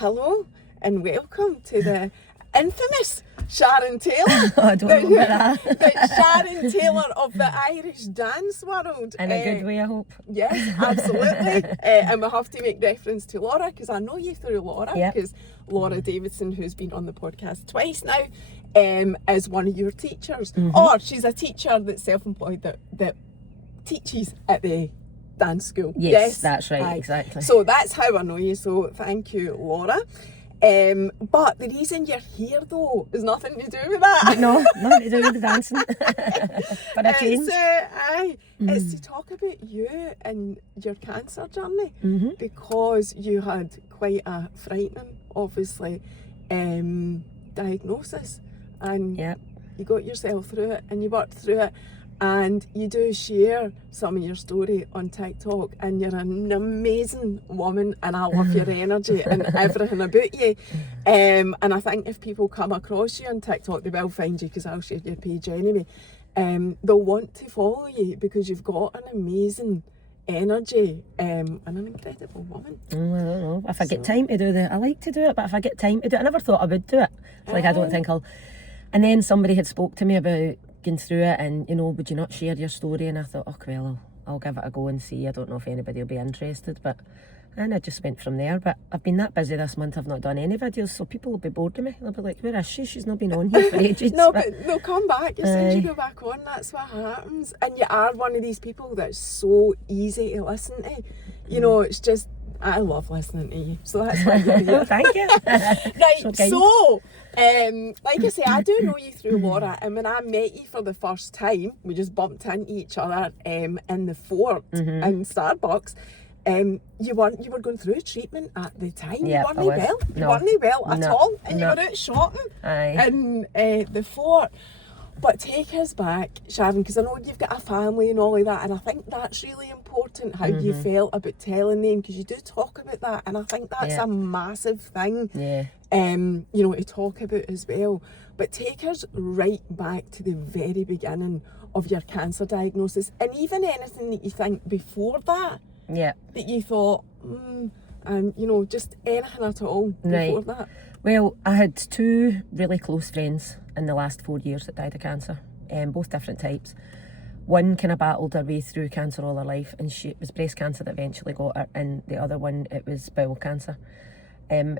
Hello and welcome to the infamous Sharon Taylor. I don't know about that. The Sharon Taylor of the Irish dance world. In a good way, I hope. Yes, absolutely. And we have to make reference to Laura because I know you through Laura, because Laura Davidson, who's been on the podcast twice now, is one of your teachers. Or she's a teacher that's self-employed that teaches at the dance school. Yes, that's right, exactly. So that's how I know you, so thank you, Laura. But the reason you're here though is nothing to do with that. No, nothing to do with the dancing. For a change. It's to talk about you and your cancer journey, because you had quite a frightening, obviously, diagnosis, and you got yourself through it and you worked through it. And you do share some of your story on TikTok, and you're an amazing woman, and I love your energy and everything about you. And I think if people come across you on TikTok, they will find you because I'll share your page anyway. They'll want to follow you because you've got an amazing energy and an incredible woman. I don't know. If I get time to do I like to do it, but if I get time to do it, I never thought I would do it. It's like I don't think I'll. And then somebody had spoke to me about going through it and, you know, would you not share your story? And I thought, oh, well, I'll give it a go and see. I don't know if anybody will be interested, and I just went from there. But I've been that busy this month, I've not done any videos, so people will be bored of me. They'll be like, where is she? She's not been on here for ages. No, but they'll come back as soon as you go back on. That's what happens. And you are one of these people that's so easy to listen to. You know, it's just, I love listening to you, so that's why you're here. Thank you. Right, so like I say, I do know you through Laura, and when I met you for the first time, we just bumped into each other in the fort in Starbucks. You were going through treatment at the time. You weren't well. You weren't well at all, and you were out shopping in the fort. But take us back, Sharon, because I know you've got a family and all of that, and I think that's really important, how you felt about telling them, because you do talk about that, and I think that's a massive thing, you know, to talk about as well. But take us right back to the very beginning of your cancer diagnosis, and even anything that you think before that, that you thought, and you know, just anything at all before that. Well, I had two really close friends in the last 4 years that died of cancer, both different types. One kind of battled her way through cancer all her life, and it was breast cancer that eventually got her, and the other one, it was bowel cancer.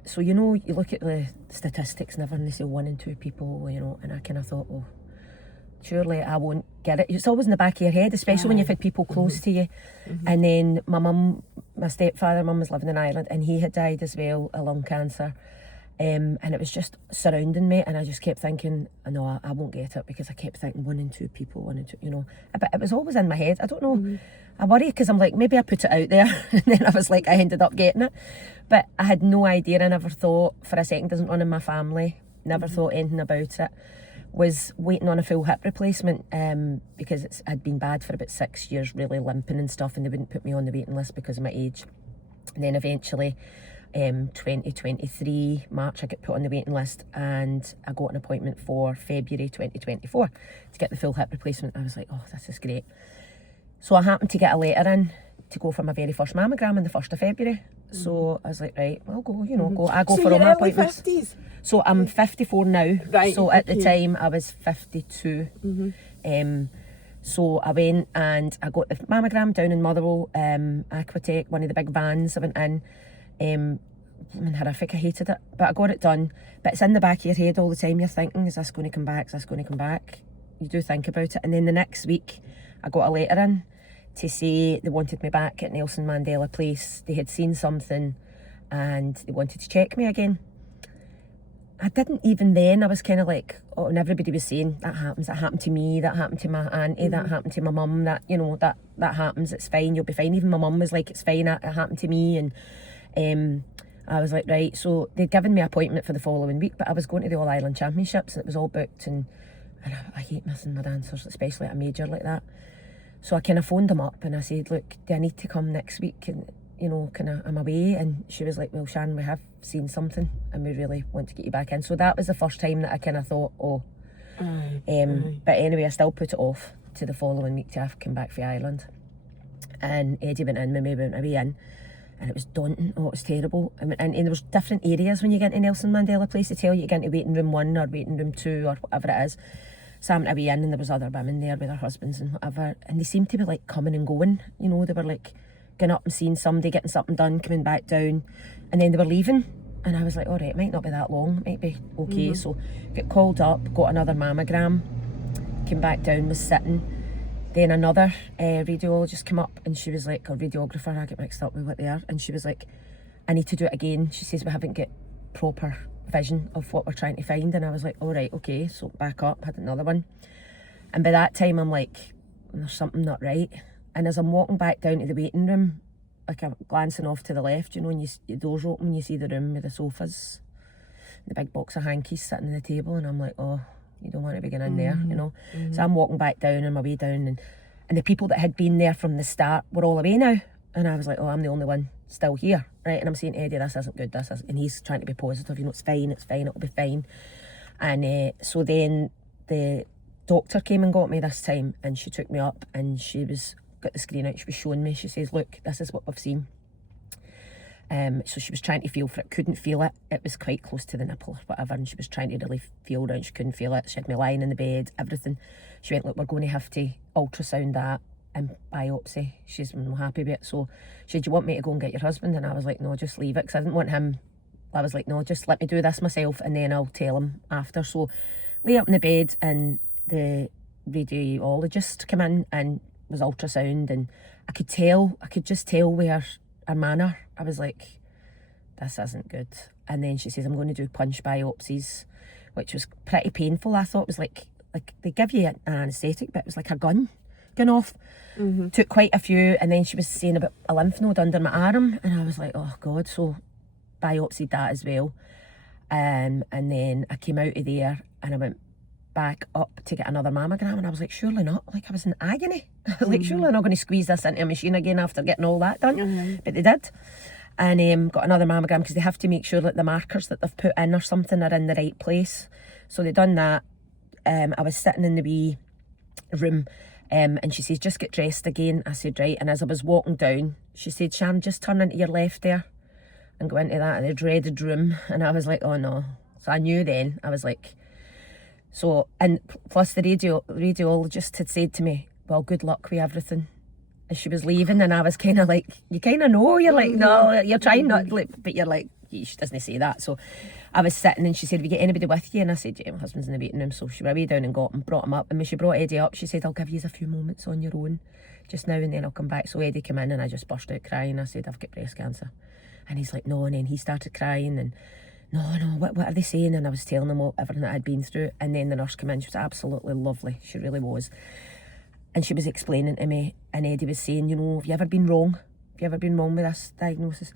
So, you know, you look at the statistics and everything, they say 1 in 2 people, you know, and I kind of thought, oh, surely I won't get it. It's always in the back of your head, especially when you've had people close to you. And then my stepfather, mum was living in Ireland, and he had died as well of lung cancer. And it was just surrounding me, and I just kept thinking, no, I won't get it, because I kept thinking 1 in 2 people, 1 in 2, you know. But it was always in my head. I don't know. I worry because I'm like, maybe I put it out there, and then I was like, I ended up getting it. But I had no idea. I never thought for a second, doesn't run in my family, never thought anything about it. Was waiting on a full hip replacement because it had been bad for about 6 years, really limping and stuff, and they wouldn't put me on the waiting list because of my age. And then eventually, 2023 March, I got put on the waiting list, and I got an appointment for February 2024 to get the full hip replacement. I was like, oh, this is great. So I happened to get a letter in to go for my very first mammogram on the 1st of February. So I was like, right, I'll go, you know, I go for all my appointments. 50s? So I'm 54 now. Right. So at the time I was 52. So I went and I got the mammogram down in Motherwell, Aquatech, one of the big vans. I went in. Horrific, I hated it, but I got it done. But it's in the back of your head all the time. You're thinking, is this going to come back? Is this going to come back? You do think about it. And then the next week I got a letter in to say they wanted me back at Nelson Mandela Place. They had seen something and they wanted to check me again. I didn't even then, I was kind of like, oh, and everybody was saying, that happened to me, that happened to my auntie, that happened to my mum, that, you know, that happens, it's fine, you'll be fine. Even my mum was like, it's fine, it happened to me. And I was like, right. So they'd given me an appointment for the following week, but I was going to the All Ireland Championships and it was all booked, and I hate missing my dancers, especially at a major like that. So I kind of phoned them up and I said, look, do I need to come next week? And, you know, kind of, I'm away. And she was like, well, Sharon, we have seen something and we really want to get you back in. So that was the first time that I kind of thought, oh. But anyway, I still put it off to the following week to have come back from Ireland. And Eddie went in, Mummy went away in. And it was daunting. Oh, it was terrible. And there was different areas when you get into Nelson Mandela Place. They tell you to get into waiting room 1 or waiting room 2 or whatever it is. So I happened to be in, and there was other women there with their husbands and whatever. And they seemed to be like coming and going. You know, they were like going up and seeing somebody, getting something done, coming back down. And then they were leaving. And I was like, all right, it might not be that long. It might be okay. So got called up, got another mammogram, came back down, was sitting. Then another radiologist came up, and she was like, a radiographer, I get mixed up with what they are, and she was like, I need to do it again. She says, we haven't got proper vision of what we're trying to find. And I was like, all right, okay. So back up, had another one. And by that time, I'm like, there's something not right. And as I'm walking back down to the waiting room, like I'm glancing off to the left, you know, and your doors open and you see the room with the sofas, the big box of hankies sitting on the table, and I'm like, oh, you don't want to be going in there, you know. So I'm walking back down on my way down, and the people that had been there from the start were all away now. And I was like, oh, I'm the only one still here, right? And I'm saying to Eddie, this isn't good, this isn't. And he's trying to be positive, you know, it's fine, it'll be fine. And so then the doctor came and got me this time, and she took me up, and she was got the screen out, she was showing me, she says, look, this is what we've seen. So she was trying to feel for it, couldn't feel it. It was quite close to the nipple or whatever, and she was trying to really feel around, she couldn't feel it. She had me lying in the bed, everything. She went, look, we're going to have to ultrasound that and biopsy. She's not happy with it. So she said, do you want me to go and get your husband? And I was like, no, just leave it, because I didn't want him. I was like, no, just let me do this myself, and then I'll tell him after. So lay up in the bed, and the radiologist came in and was ultrasound, and I could just tell with her manner. I was like, this isn't good. And then she says, I'm going to do punch biopsies, which was pretty painful. I thought it was like they give you an anaesthetic, but it was like a gun going off. Took quite a few, and then she was saying about a lymph node under my arm, and I was like, oh God. So biopsied that as well. And then I came out of there, and I went back up to get another mammogram, and I was like, surely not. Like, I was in agony. Like, surely I'm not going to squeeze this into a machine again after getting all that done. But they did. And got another mammogram, because they have to make sure that the markers that they've put in or something are in the right place. So they done that. I was sitting in the wee room, and she says, just get dressed again. I said, right. And as I was walking down, she said, Sharon, just turn into your left there and go into that dreaded room. And I was like, oh no. So I knew then. I was like, so, and plus the radiologist had said to me, well, good luck with everything, as she was leaving. And I was kind of like, you kind of know, you're like, no, you're trying not, but you're like, she doesn't say that. So I was sitting, and she said, have you got anybody with you? And I said, yeah, my husband's in the waiting room. So she went way down and got him, brought him up. And when she brought Eddie up, she said, I'll give you a few moments on your own just now, and then I'll come back. So Eddie came in, and I just burst out crying. I said, I've got breast cancer. And he's like, no. And then he started crying, and no, what are they saying? And I was telling him everything that I'd been through. And then the nurse came in. She was absolutely lovely. She really was. And she was explaining to me, and Eddie was saying, you know, have you ever been wrong? Have you ever been wrong with this diagnosis?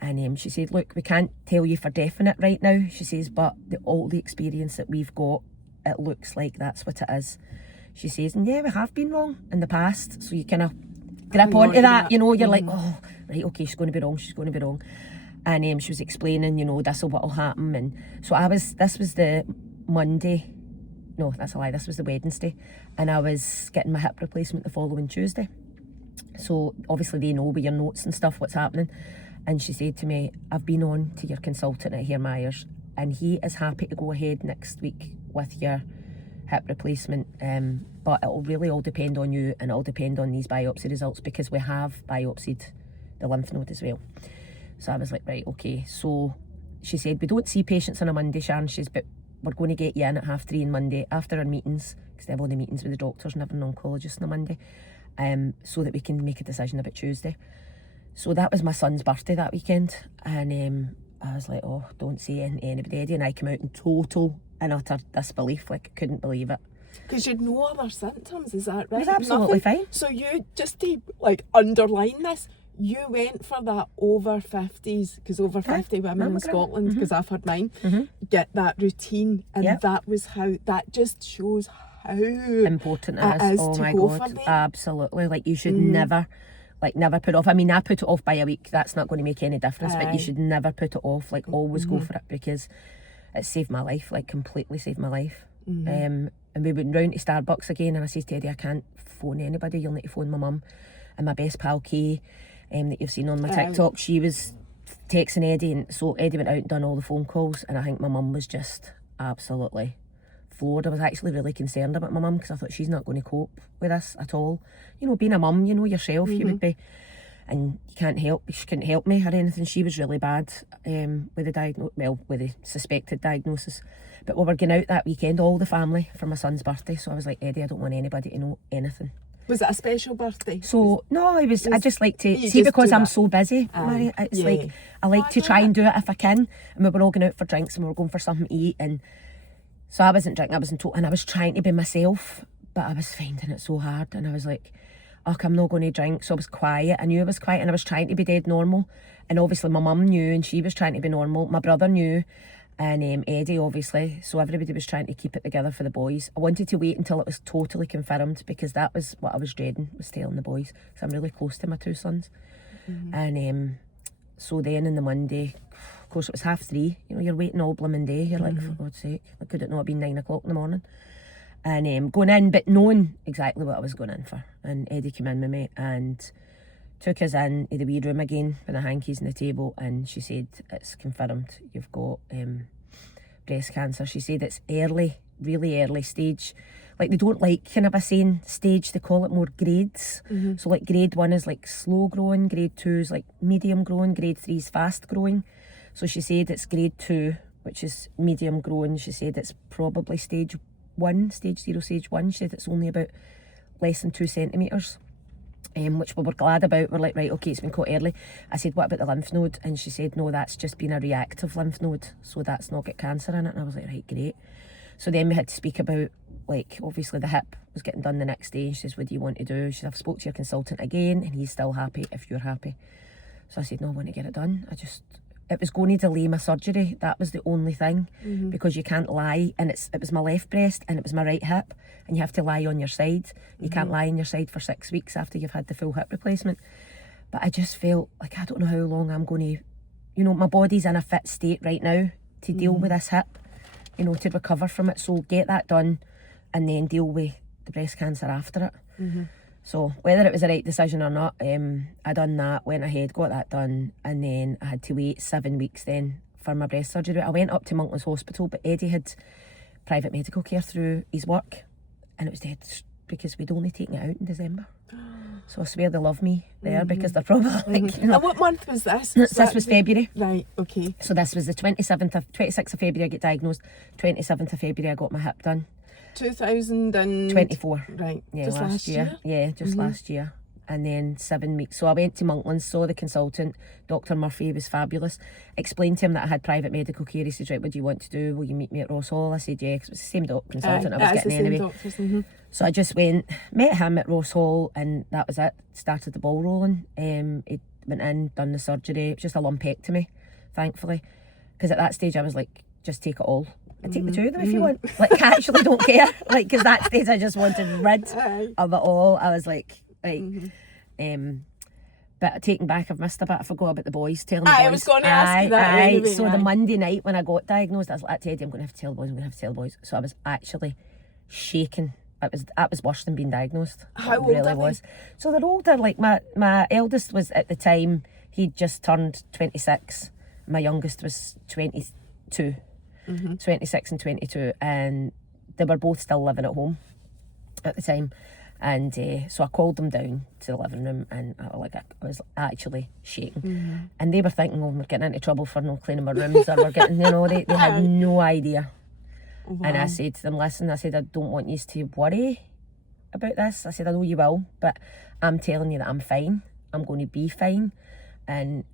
And she said, look, we can't tell you for definite right now. She says, but all the experience that we've got, it looks like that's what it is. She says, and yeah, we have been wrong in the past. So you kind of grip onto that, you know, you're like, oh, right, okay, she's going to be wrong. And she was explaining, you know, this is what'll happen. And so this was the Monday. No, that's a lie. This was the Wednesday. And I was getting my hip replacement the following Tuesday. So obviously they know with your notes and stuff what's happening. And she said to me, I've been on to your consultant at Hare Myers, and he is happy to go ahead next week with your hip replacement. But it'll really all depend on you, and it'll depend on these biopsy results, because we have biopsied the lymph node as well. So I was like, right, okay. So she said, we don't see patients on a Monday, Sharon. She says, but we're going to get you in at 3:30 on Monday after our meetings, because they have all the meetings with the doctors and every oncologist on a Monday, so that we can make a decision about Tuesday. So that was my son's birthday that weekend, and I was like, oh, don't say anything to anybody. Eddie and I came out in total and utter disbelief, like, couldn't believe it. Because you'd no other symptoms, is that right? It was absolutely fine. So you, just to like underline this, you went for that over 50s, because over 50 women in Scotland, because I've had mine, get that routine, and that was how, that just shows how important it is. Oh my God, absolutely. Like, you should never put it off. I mean, I put it off by a week. That's not going to make any difference, but you should never put it off. Like, always go for it, because it saved my life, like, completely saved my life. And we went round to Starbucks again, and I said to Eddie, I can't phone anybody, you'll need to phone my mum and my best pal Kay. that you've seen on my TikTok. She was texting Eddie, and so Eddie went out and done all the phone calls, and I think my mum was just absolutely floored. I was actually really concerned about my mum because I thought she's not going to cope with this at all. You know, being a mum, you know yourself, you would be, and you can't help, she couldn't help me or anything. She was really bad with the suspected diagnosis. But we were going out that weekend, all the family, for my son's birthday. So I was like, Eddie, I don't want anybody to know anything. Was it a special birthday? So no, I just like to see, because I'm so busy, Mary, it's like I like to try and do it if I can. And we were all going out for drinks and we were going for something to eat, and so I wasn't drinking, and I was trying to be myself, but I was finding it so hard, and I was like, oh, I'm not going to drink. So I was quiet. I knew I was quiet, and I was trying to be dead normal. And obviously my mum knew, and she was trying to be normal. My brother knew, and Eddie obviously. So everybody was trying to keep it together for the boys. I wanted to wait until it was totally confirmed, because that was what I was dreading, was telling the boys, because I'm really close to my two sons. And so then on the Monday, of course it was 3:30. You know, you're waiting all blooming day. You're like, for God's sake, could it not have been 9 o'clock in the morning? And going in, but knowing exactly what I was going in for. And Eddie came in with me and took us in to the wee room again with the hankies on the table, and she said, it's confirmed, you've got breast cancer. She said it's early, really early stage. Like, they don't like kind of a saying stage, they call it more grades. So like grade 1 is like slow growing, grade 2 is like medium growing, grade 3 is fast growing. So she said it's grade 2, which is medium growing. She said it's probably stage 1, stage 0, stage 1. She said it's only about less than 2 centimetres, which we were glad about. We're like, right, okay, it's been caught early. I said, what about the lymph node? And she said, no, that's just been a reactive lymph node, so that's not got cancer in it. And I was like, right, great. So then we had to speak about, like, obviously the hip was getting done the next day. And she says, what do you want to do? She said, I've spoke to your consultant again, and he's still happy if you're happy. So I said, no, I want to get it done. It was going to delay my surgery. That was the only thing, because you can't lie, and it was my left breast and it was my right hip, and you have to lie on your side. You can't lie on your side for 6 weeks after you've had the full hip replacement. But I just felt like, I don't know how long I'm going to, you know, my body's in a fit state right now to deal with this hip, you know, to recover from it. So get that done and then deal with the breast cancer after it. So whether it was the right decision or not, I done that, went ahead, got that done, and then I had to wait 7 weeks then for my breast surgery. I went up to Monklands Hospital, but Eddie had private medical care through his work, and it was dead because we'd only taken it out in December. So I swear they love me there, because they're probably like, you know. And what month was this? This was February. Right, okay. So this was the 26th of February I get diagnosed, 27th of February I got my hip done. 2024. Right. Yeah, just last year. Yeah, just last year. And then 7 weeks. So I went to Monklands, saw the consultant, Dr. Murphy, was fabulous. Explained to him that I had private medical care. He said, right, what do you want to do? Will you meet me at Ross Hall? I said, yeah, because it was the same consultant I was getting anyway. Doctors, So I just went, met him at Ross Hall, and that was it. Started the ball rolling. He went in, done the surgery. It was just a lumpectomy, thankfully. Because at that stage I was like, just take it all. I take the two of them if you want. Like, I actually don't care. Like, because that stage I just wanted rid of it all. I was like, right. But taking back, I've missed a bit. I forgot about the boys, telling the boys. I was going to ask you that anyway. So the Monday night when I got diagnosed, I was like, Teddy, I'm going to have to tell the boys, I'm going to have to tell the boys. So I was actually shaking. That was worse than being diagnosed. How old really was. So they're older. Like my eldest was at the time, he'd just turned 26. My youngest was 22. 26 and 22, and they were both still living at home at the time. And so I called them down to the living room, and I was actually shaking. And they were thinking, oh, we're getting into trouble for not cleaning our rooms, or we're getting, you know, they had no idea. Wow. And I said to them, listen, I said, I don't want you to worry about this. I said, I know you will, but I'm telling you that I'm fine. I'm going to be fine. And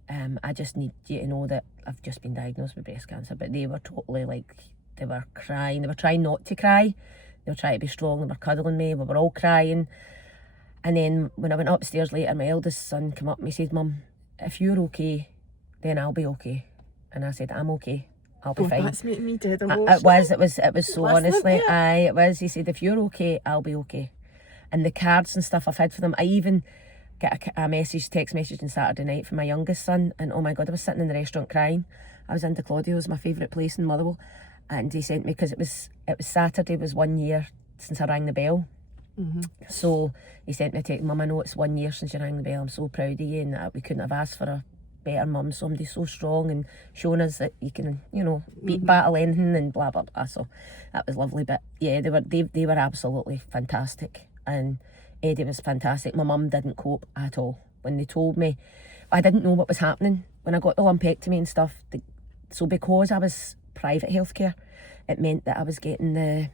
I just need you to know that I've just been diagnosed with breast cancer. But they were totally like, they were crying. They were trying not to cry. They were trying to be strong. They were cuddling me. We were all crying. And then when I went upstairs later, my eldest son came up and he said, Mum, if you're okay, then I'll be okay. And I said, I'm okay. I'll be fine. That's making me dead emotional. It was so honestly. It was. He said, if you're okay, I'll be okay. And the cards and stuff I've had for them, I even get a text message on Saturday night from my youngest son, and oh my God, I was sitting in the restaurant crying. I was into Claudio's, my favourite place in Motherwell, and he sent me, because it was Saturday, was 1 year since I rang the bell, So he sent me a text, Mum, I know it's 1 year since you rang the bell, I'm so proud of you, and that we couldn't have asked for a better mum, somebody so strong and showing us that you can, you know, battle anything and blah blah blah. So that was lovely. But yeah, they were absolutely fantastic, and Eddie was fantastic. My mum didn't cope at all when they told me. I didn't know what was happening when I got the lumpectomy and stuff. So because I was private healthcare, it meant that I was getting the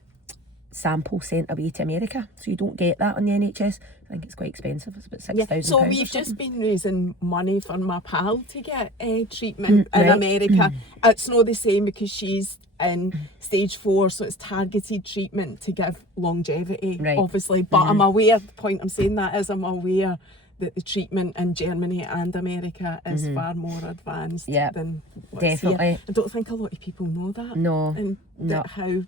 sample sent away to America, so you don't get that on the NHS. I think it's quite expensive. It's about £6,000. So we've just been raising money for my pal to get treatment in America. It's not the same because she's in stage 4, so it's targeted treatment to give longevity, obviously. But I'm aware, the point I'm saying that is I'm aware that the treatment in Germany and America is far more advanced than what's definitely here. I don't think a lot of people know that. No, and how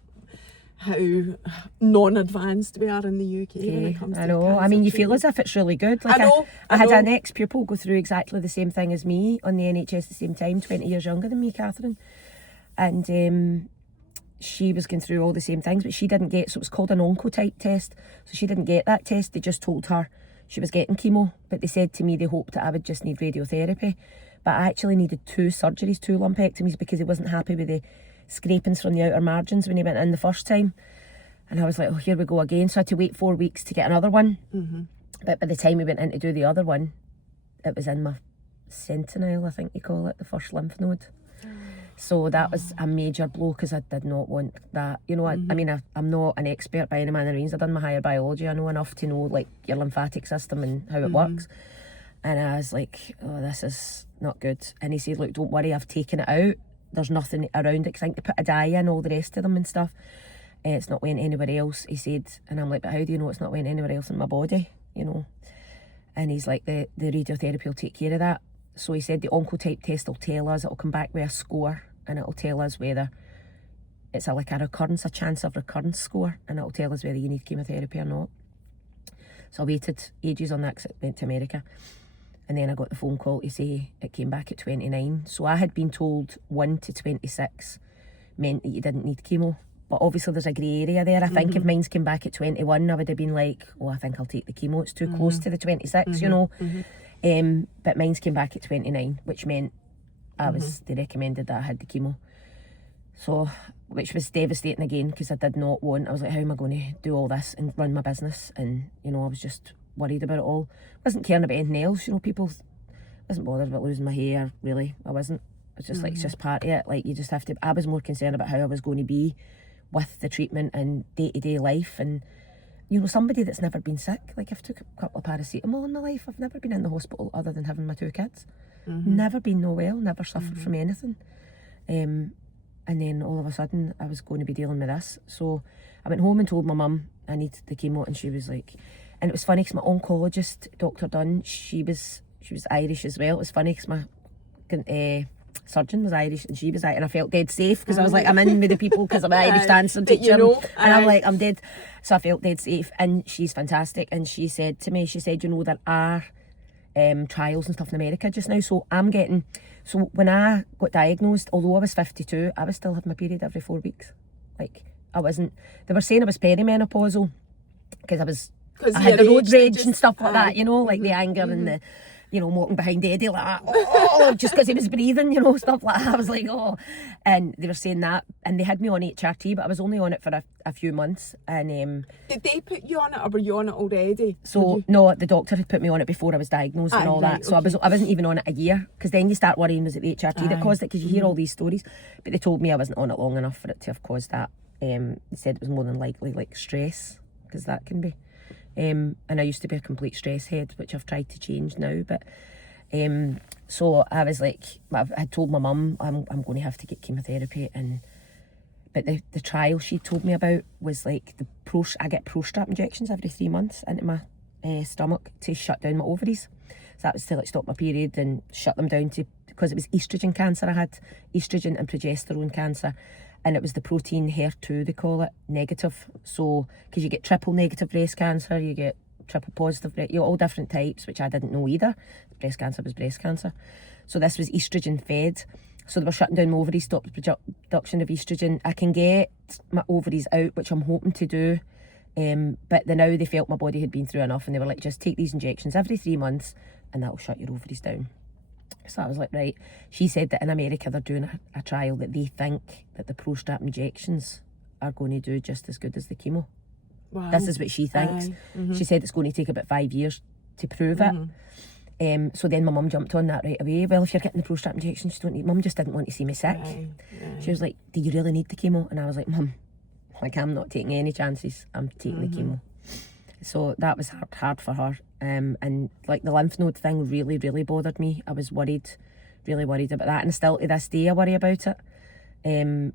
non-advanced we are in the UK when it comes to I know. cancer I mean, you treatment. feel as if it's really good. Like I had an ex-pupil go through exactly the same thing as me on the NHS at the same time, 20 years younger than me, Catherine. And she was going through all the same things, but she didn't get, so it was called an oncotype test. So she didn't get that test. They just told her she was getting chemo, but they said to me they hoped that I would just need radiotherapy. But I actually needed 2 surgeries, 2 lumpectomies, because he wasn't happy with the scrapings from the outer margins when he went in the first time. And I was like, oh, here we go again. So I had to wait 4 weeks to get another one. But by the time we went in to do the other one, it was in my sentinel, I think you call it, the first lymph node. So that was a major blow, because I did not want that. You know, I mean, I'm not an expert by any manner of means. I've done my higher biology. I know enough to know, like, your lymphatic system and how it works. And I was like, oh, this is not good. And he said, look, don't worry, I've taken it out. There's nothing around it, because I think they put a dye in, all the rest of them and stuff. It's not went anywhere else, he said. And I'm like, but how do you know it's not went anywhere else in my body, you know? And he's like, the radiotherapy will take care of that. So he said the oncotype test will tell us, it'll come back with a score, and it'll tell us whether it's a chance of recurrence score, and it'll tell us whether you need chemotherapy or not. So I waited ages on that, because it went to America. And then I got the phone call to say it came back at 29. So I had been told 1 to 26 meant that you didn't need chemo. But obviously there's a grey area there. I think if mine's came back at 21, I would have been like, oh, I think I'll take the chemo. It's too close to the 26, you know. But mine's came back at 29, which meant they recommended that I had the chemo. So, which was devastating again, because I did not want, I was like, how am I going to do all this and run my business? And, you know, I was just worried about it all. Wasn't caring about anything else, you know. People wasn't bothered about losing my hair, really. I wasn't. It's just like, it's just part of it. Like, you just have to, I was more concerned about how I was going to be with the treatment and day-to-day life. And, you know, somebody that's never been sick, like, I've took a couple of paracetamol in my life. I've never been in the hospital other than having my 2 kids. Never been no well, never suffered from anything. And then all of a sudden I was going to be dealing with this. So I went home and told my mum I need the chemo, and she was like, and it was funny because my oncologist, Dr. Dunn, she was Irish as well. It was funny because my surgeon was Irish and she was Irish, and I felt dead safe because I was like, I'm in with the people because I'm an Irish dancing teacher, and I'm like, I'm dead. So I felt dead safe, and she's fantastic. And she said to me, she said, you know, there are trials and stuff in America just now. So when I got diagnosed, although I was 52, I was still having my period every 4 weeks. Like, I wasn't, they were saying I was perimenopausal because I had the road rage and stuff like that, you know, like the anger and the, you know, walking behind Eddie like that, oh, just because he was breathing, you know, stuff like that. I was like, oh. And they were saying that, and they had me on HRT, but I was only on it for a few months. And did they put you on it, or were you on it already? So no, the doctor had put me on it before I was diagnosed and all that. So I wasn't even on it a year, because then you start worrying, was it the HRT that caused it? Because you hear all these stories, but they told me I wasn't on it long enough for it to have caused that. They said it was more than likely like stress, because that can be. And I used to be a complete stress head, which I've tried to change now. But so I was like, I had told my mum I'm going to have to get chemotherapy, but the trial she told me about was like I get Prostrap injections every 3 months into my stomach to shut down my ovaries. So that was to like stop my period and shut them down, because it was estrogen cancer. I had estrogen and progesterone cancer. And it was the protein HER2, they call it, negative. So, because you get triple negative breast cancer, you get triple positive, all different types, which I didn't know either. Breast cancer was breast cancer. So this was estrogen fed. So they were shutting down my ovaries, stopped the production of estrogen. I can get my ovaries out, which I'm hoping to do But now they felt my body had been through enough, and they were like, just take these injections every 3 months and that'll shut your ovaries down. So I was like, right. She said that in America they're doing a trial that they think that the Prostrap injections are going to do just as good as the chemo. Wow. This is what she thinks. She said it's going to take about 5 years to prove it. So then my mum jumped on that right away. Well, if you're getting the Prostrap injections, you don't need. Mum just didn't want to see me sick. She was like, do you really need the chemo? And I was like, Mum, like, I'm not taking any chances. I'm taking the chemo. So that was hard for her. And like the lymph node thing really, really bothered me. I was really worried about that. And still to this day I worry about it.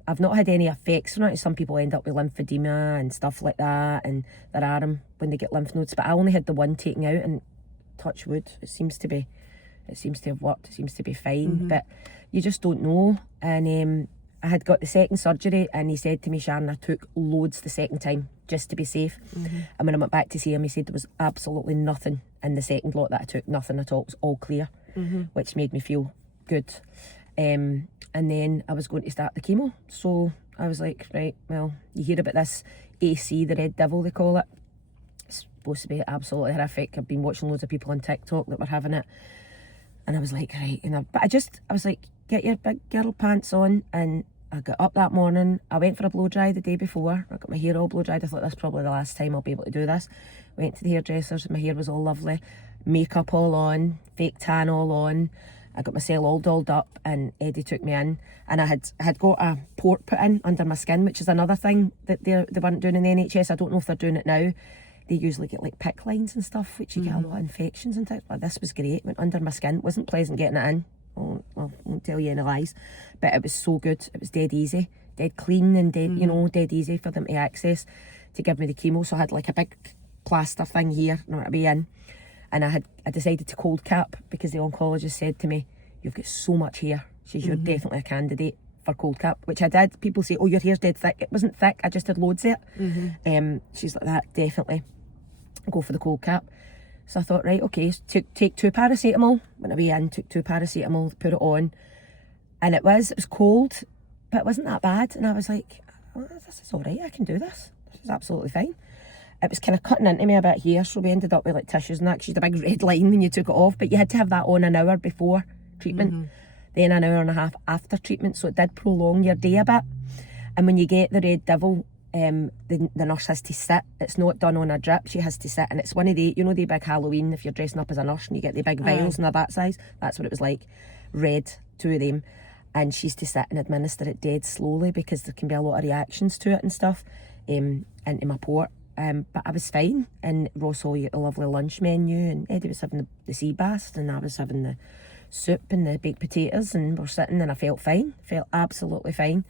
I've not had any effects from it. Some people end up with lymphedema and stuff like that, and their arm when they get lymph nodes. But I only had the one taken out, and touch wood, it seems to have worked. It seems to be fine. But you just don't know. And I had got the second surgery, and he said to me, Sharon, I took loads the second time just to be safe. And when I went back to see him, he said there was absolutely nothing in the second lot that I took, nothing at all. It was all clear, which made me feel good. And then I was going to start the chemo. So I was like, right, well, you hear about this AC, the Red Devil, they call it. It's supposed to be absolutely horrific. I've been watching loads of people on TikTok that were having it. And I was like, right. But I was like, get your big girl pants on. And I got up that morning. I went for a blow dry the day before. I got my hair all blow dried. I thought that's probably the last time I'll be able to do this. Went to the hairdressers. My hair was all lovely. Makeup all on. Fake tan all on. I got myself all dolled up, and Eddie took me in, and I had got a port put in under my skin, which is another thing that they weren't doing in the NHS. I don't know if they're doing it now. They usually get like PICC lines and stuff, which you get a lot of infections and things. But this was great. Went under my skin. It wasn't pleasant getting it in. I won't tell you any lies, but it was so good. It was dead easy, dead clean, and dead dead easy for them to access to give me the chemo. So I had like a big plaster thing here, to be in. And I decided to cold cap because the oncologist said to me, you've got so much hair. She says, you're definitely a candidate for cold cap, which I did. People say, oh, your hair's dead thick. It wasn't thick, I just had loads of it. She's like, that, definitely go for the cold cap. So I thought, right, okay, take 2 paracetamol. Went away in, took 2 paracetamol, put it on. And it was cold, but it wasn't that bad. And I was like, oh, this is all right, I can do this. This is absolutely fine. It was kind of cutting into me a bit here, so we ended up with like tissues and that, 'cause you had a big red line when you took it off, but you had to have that on an hour before treatment, then an hour and a half after treatment, so it did prolong your day a bit. And when you get the Red Devil, the nurse has to sit. It's not done on a drip, she has to sit, and it's one of the, you know, the big Halloween, if you're dressing up as a nurse and you get the big vials and they're that size, that's what it was like. Red, 2 of them, and she's to sit and administer it dead slowly because there can be a lot of reactions to it and stuff into my port. But I was fine, and Ross all ate a lovely lunch menu, and Eddie was having the sea bass, and I was having the soup and the baked potatoes, and we're sitting, and I felt fine, felt absolutely fine.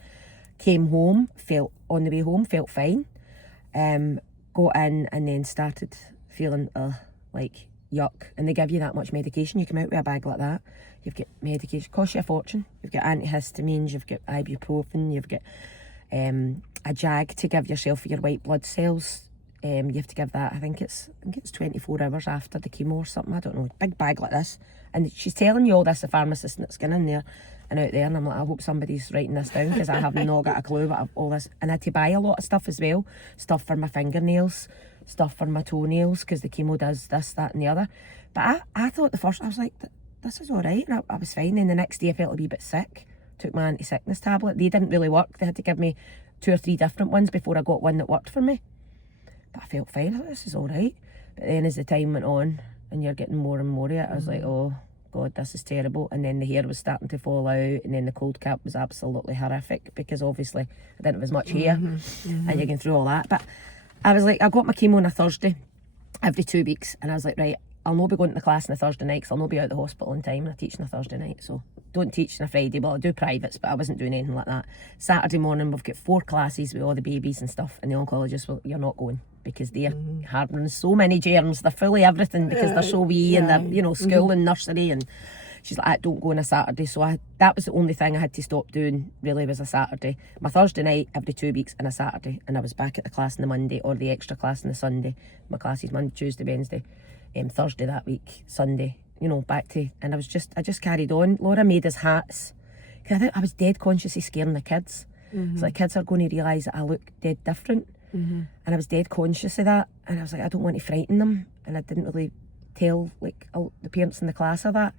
Came home, on the way home, felt fine. Got in and then started feeling like yuck, and they give you that much medication. You come out with a bag like that, you've got medication, costs you a fortune. You've got antihistamines, you've got ibuprofen, you've got a jag to give yourself for your white blood cells. You have to give that, I think it's 24 hours after the chemo or something, I don't know, big bag like this. And she's telling you all this, the pharmacist that's going in there and out there, and I'm like, I hope somebody's writing this down, because I have not got a clue about all this. And I had to buy a lot of stuff as well, stuff for my fingernails, stuff for my toenails, because the chemo does this, that and the other. But I thought the first, I was like, this is all right, and I was fine. And the next day I felt a wee bit sick, took my anti-sickness tablet. They didn't really work, they had to give me 2 or 3 different ones before I got one that worked for me. But I felt fine. I thought, this is all right. But then as the time went on and you're getting more and more of it, I was like, oh God, this is terrible. And then the hair was starting to fall out, and then the cold cap was absolutely horrific, because obviously I didn't have as much hair, and you're going through all that. But I was like, I got my chemo on a Thursday every 2 weeks, and I was like, right, I'll not be going to the class on a Thursday night, because I'll not be out of the hospital in time, and I teach on a Thursday night, so don't teach on a Friday. Well, I do privates, but I wasn't doing anything like that. Saturday morning, we've got 4 classes with all the babies and stuff, and the oncologist, well, you're not going, because they're harbouring so many germs, they're full of everything, because they're so wee, and they're, you know, school and nursery, and she's like, don't go on a Saturday. So that was the only thing I had to stop doing, really, was a Saturday. My Thursday night every 2 weeks, and a Saturday, and I was back at the class on the Monday, or the extra class on the Sunday. My classes Monday, Tuesday, Wednesday, Thursday that week, Sunday, you know, back to, and I just carried on. Laura made us hats, because I was dead conscious of scaring the kids. It's like, kids are going to realise that I look dead different. And I was dead conscious of that, and I was like, I don't want to frighten them, and I didn't really tell like the parents in the class of that.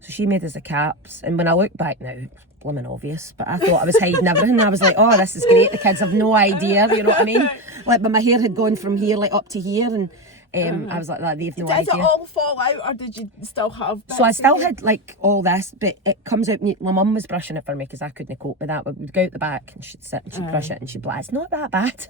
So she made us the caps, and when I look back now, it's blooming obvious, but I thought I was hiding everything. I was like, oh, this is great, the kids have no idea, you know what I mean? Like, but my hair had gone from here like up to here, and I was like, that they've no idea. Did it all fall out, or did you still have bits? So I still had like all this, but it comes out. My mum was brushing it for me because I couldn't cope with that. But we'd go out the back and she'd sit and she'd brush it, and she'd be like, it's not that bad.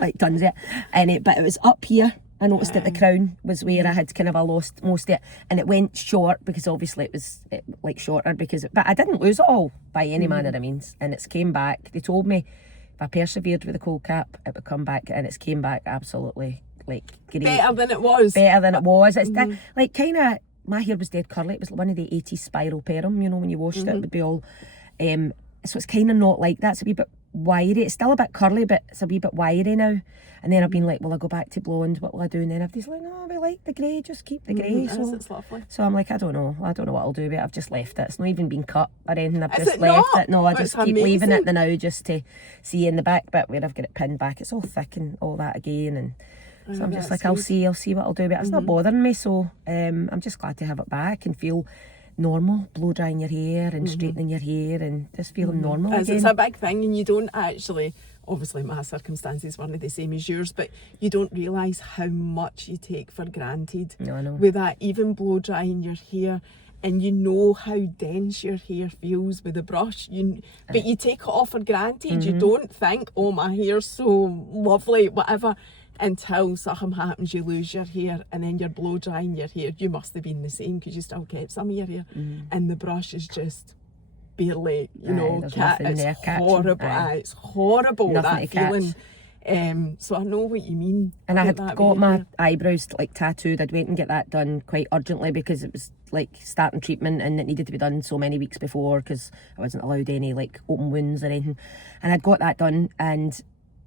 Like tons of it. But it was up here. I noticed that the crown was where I had kind of lost most of it, and it went short because obviously it was like shorter but I didn't lose it all by any manner of means, and it's came back. They told me if I persevered with the cold cap, it would come back, and it's came back absolutely like great. Better than it was. It's like kind of, my hair was dead curly. It was one of the 80s spiral perm, you know, when you washed it would be all so it's kind of not like that. It's a wee bit wiry. It's still a bit curly, but it's a wee bit wiry now. And then I've been like, will I go back to blonde? What will I do? And then everybody's like, no, we like the grey, just keep the grey. So it's lovely. So I'm like, I don't know what I'll do with it. I've just left it. It's not even been cut or anything. I've Is just it left not? it. No, I just keep leaving amazing. it now just to see in the back bit where I've got it pinned back. It's all thick and all that again, and so I'm just like, I'll see what I'll do with it. It's not bothering me, so I'm just glad to have it back and feel normal, blow drying your hair and straightening your hair and just feeling normal again. It's a big thing, and you don't actually, obviously my circumstances weren't the same as yours, but you don't realise how much you take for granted. No, I know. With that, even blow drying your hair, and you know how dense your hair feels with the brush, but you take it off for granted. You don't think, oh, my hair's so lovely, whatever, until something happens, you lose your hair, and then you're blow drying your hair. You must have been the same because you still kept some of your hair, and the brush is just barely, there's nothing there it's catching. horrible. It's horrible, Nothing that to catch. feeling. So I know what you mean. And I had about that got with my your eyebrows like tattooed. I'd wait and get that done quite urgently because it was like starting treatment and it needed to be done so many weeks before because I wasn't allowed any like open wounds or anything. And I'd got that done, and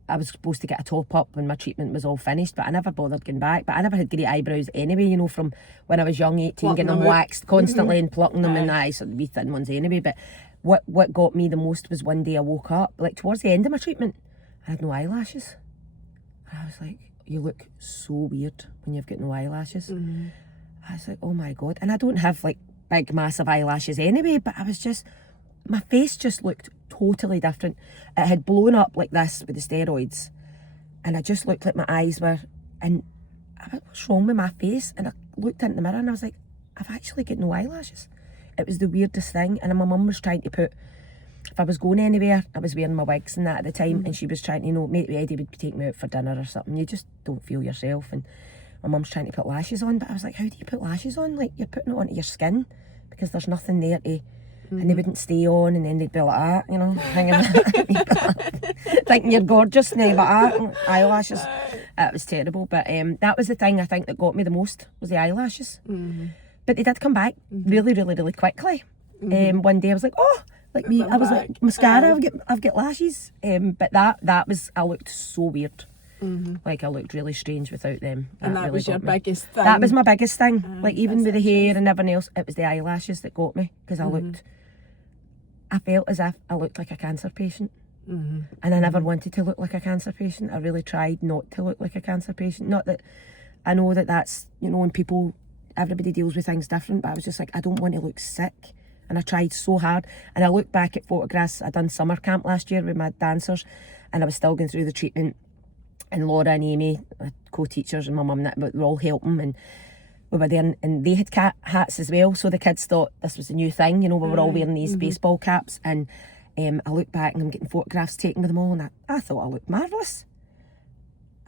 I was supposed to get a top up when my treatment was all finished, but I never bothered going back. But I never had great eyebrows anyway, you know, from when I was young, 18, Plucking getting them them out. waxed constantly and plucking them, and I sort of wee thin ones anyway. But what got me the most was one day I woke up, like towards the end of my treatment, I had no eyelashes. And I was like, you look so weird when you've got no eyelashes. I was like, oh my God. And I don't have like big, massive eyelashes anyway, but I was just, my face just looked totally different. It had blown up like this with the steroids, and I just looked like my eyes were, and I was, what's wrong with my face? And I looked into the mirror and I was like, I've actually got no eyelashes. It was the weirdest thing. And my mum was trying to put, if I was going anywhere, I was wearing my wigs and that at the time, and she was trying to, maybe Eddie would take me out for dinner or something. You just don't feel yourself. And my mum's trying to put lashes on, but I was like, how do you put lashes on? Like, you're putting it onto your skin because there's nothing there to, and they wouldn't stay on, and then they'd be like that, you know, hanging thinking you're gorgeous, and then you're like that, eyelashes. It was terrible, but that was the thing I think that got me the most, was the eyelashes. But they did come back really, really, really quickly. One day I was like, oh, like me, I was like, mascara, I've got lashes. But that was, I looked so weird. Like I looked really strange without them. and that really was your got me. biggest thing. That was my biggest thing. Like even that's with the hair and everything else, it was the eyelashes that got me, because I felt as if I looked like a cancer patient. And I never wanted to look like a cancer patient. I really tried not to look like a cancer patient. Not that I know that that's, you know, when people, everybody deals with things different, but I was just like, I don't want to look sick. And I tried so hard. And I look back at photographs. I done summer camp last year with my dancers, and I was still going through the treatment. And Laura and Amy, my co-teachers, and my mum, but we were all helping, and we were there, and they had cat hats as well, so the kids thought this was a new thing, you know, we were all wearing these baseball caps, and I look back and I'm getting photographs taken with them all, and I thought I looked marvellous.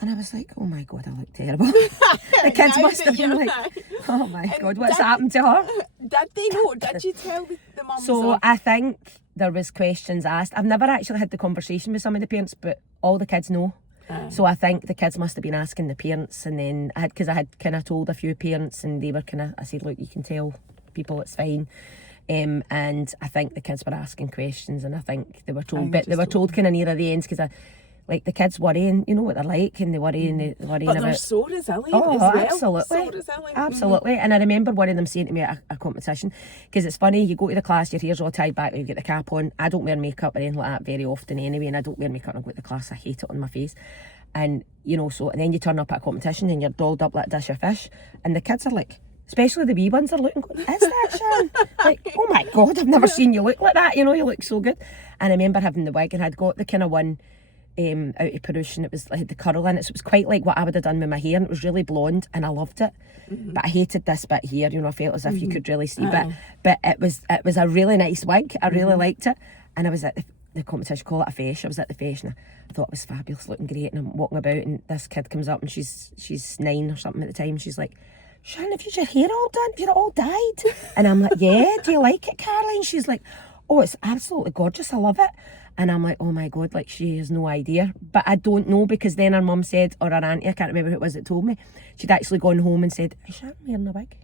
And I was like, oh my God, I look terrible. The kids Now must have that been you're like, oh my God, what's did- happened to her? Did they know? Did you tell the mums? So or- I think there was questions asked. I've never actually had the conversation with some of the parents, but all the kids know. So I think the kids must have been asking the parents, and then I had kind of told a few parents, and they were kind of, I said, look, you can tell people it's fine. And I think the kids were asking questions, and I think they were told, but they were told kind of near the ends, because Like the kids worry, and you know what they're like, and they worry and they worry But about. they're so resilient Oh, as well. absolutely. So resilient. Absolutely. And I remember one of them saying to me at a competition, because it's funny, you go to the class, your hair's all tied back, you get the cap on. I don't wear makeup or anything like that very often anyway, and I don't wear makeup when I go to the class. I hate it on my face. And, you know, so, and then you turn up at a competition and you're dolled up like a dish of fish, and the kids are like, especially the wee ones, are looking, going, is that Sharon? Like, oh my God, I've never seen you look like that, you know, you look so good. And I remember having the wig, and I'd got the kind of one out of Peruche, and it was like the curl in it, so it was quite like what I would have done with my hair, and it was really blonde, and I loved it. But I hated this bit here, you know, I felt as if you could really see, but it was a really nice wig. I really liked it. And I was at the competition, call it a fesh. I was at the fesh, and I thought it was fabulous, looking great, and I'm walking about, and this kid comes up, and she's 9 or something at the time. She's like, Sharon, have you your hair all done? Have you all dyed? And I'm like, yeah, do you like it, Caroline? She's like, oh, it's absolutely gorgeous, I love it. And I'm like, oh my God, like she has no idea. But I don't know, because then her mum said, or her auntie, I can't remember who it was that told me, she'd actually gone home and said, is Sharon wearing a wig?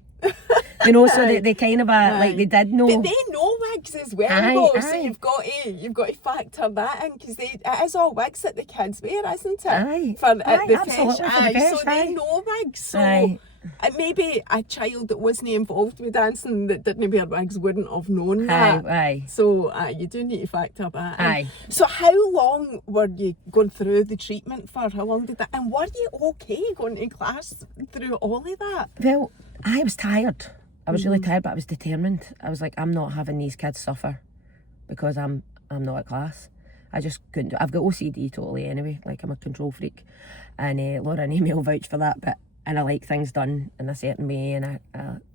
You know, so they kind of like they did know. But they know wigs as well, though. So you've got to factor that in, because it is all wigs that the kids wear, isn't it? At the fesh. So they know wigs. So and maybe a child that wasn't involved with dancing, that didn't wear wigs, wouldn't have known that. So you do need to factor that in. So how long were you going through the treatment for? How long did that? And were you okay going to class through all of that? Well, I was tired. I was really tired, but I was determined. I was like, I'm not having these kids suffer because I'm not at class. I just couldn't. I've got OCD totally anyway. Like, I'm a control freak, and Laura and Amy will vouch for that. But and I like things done in a certain way, and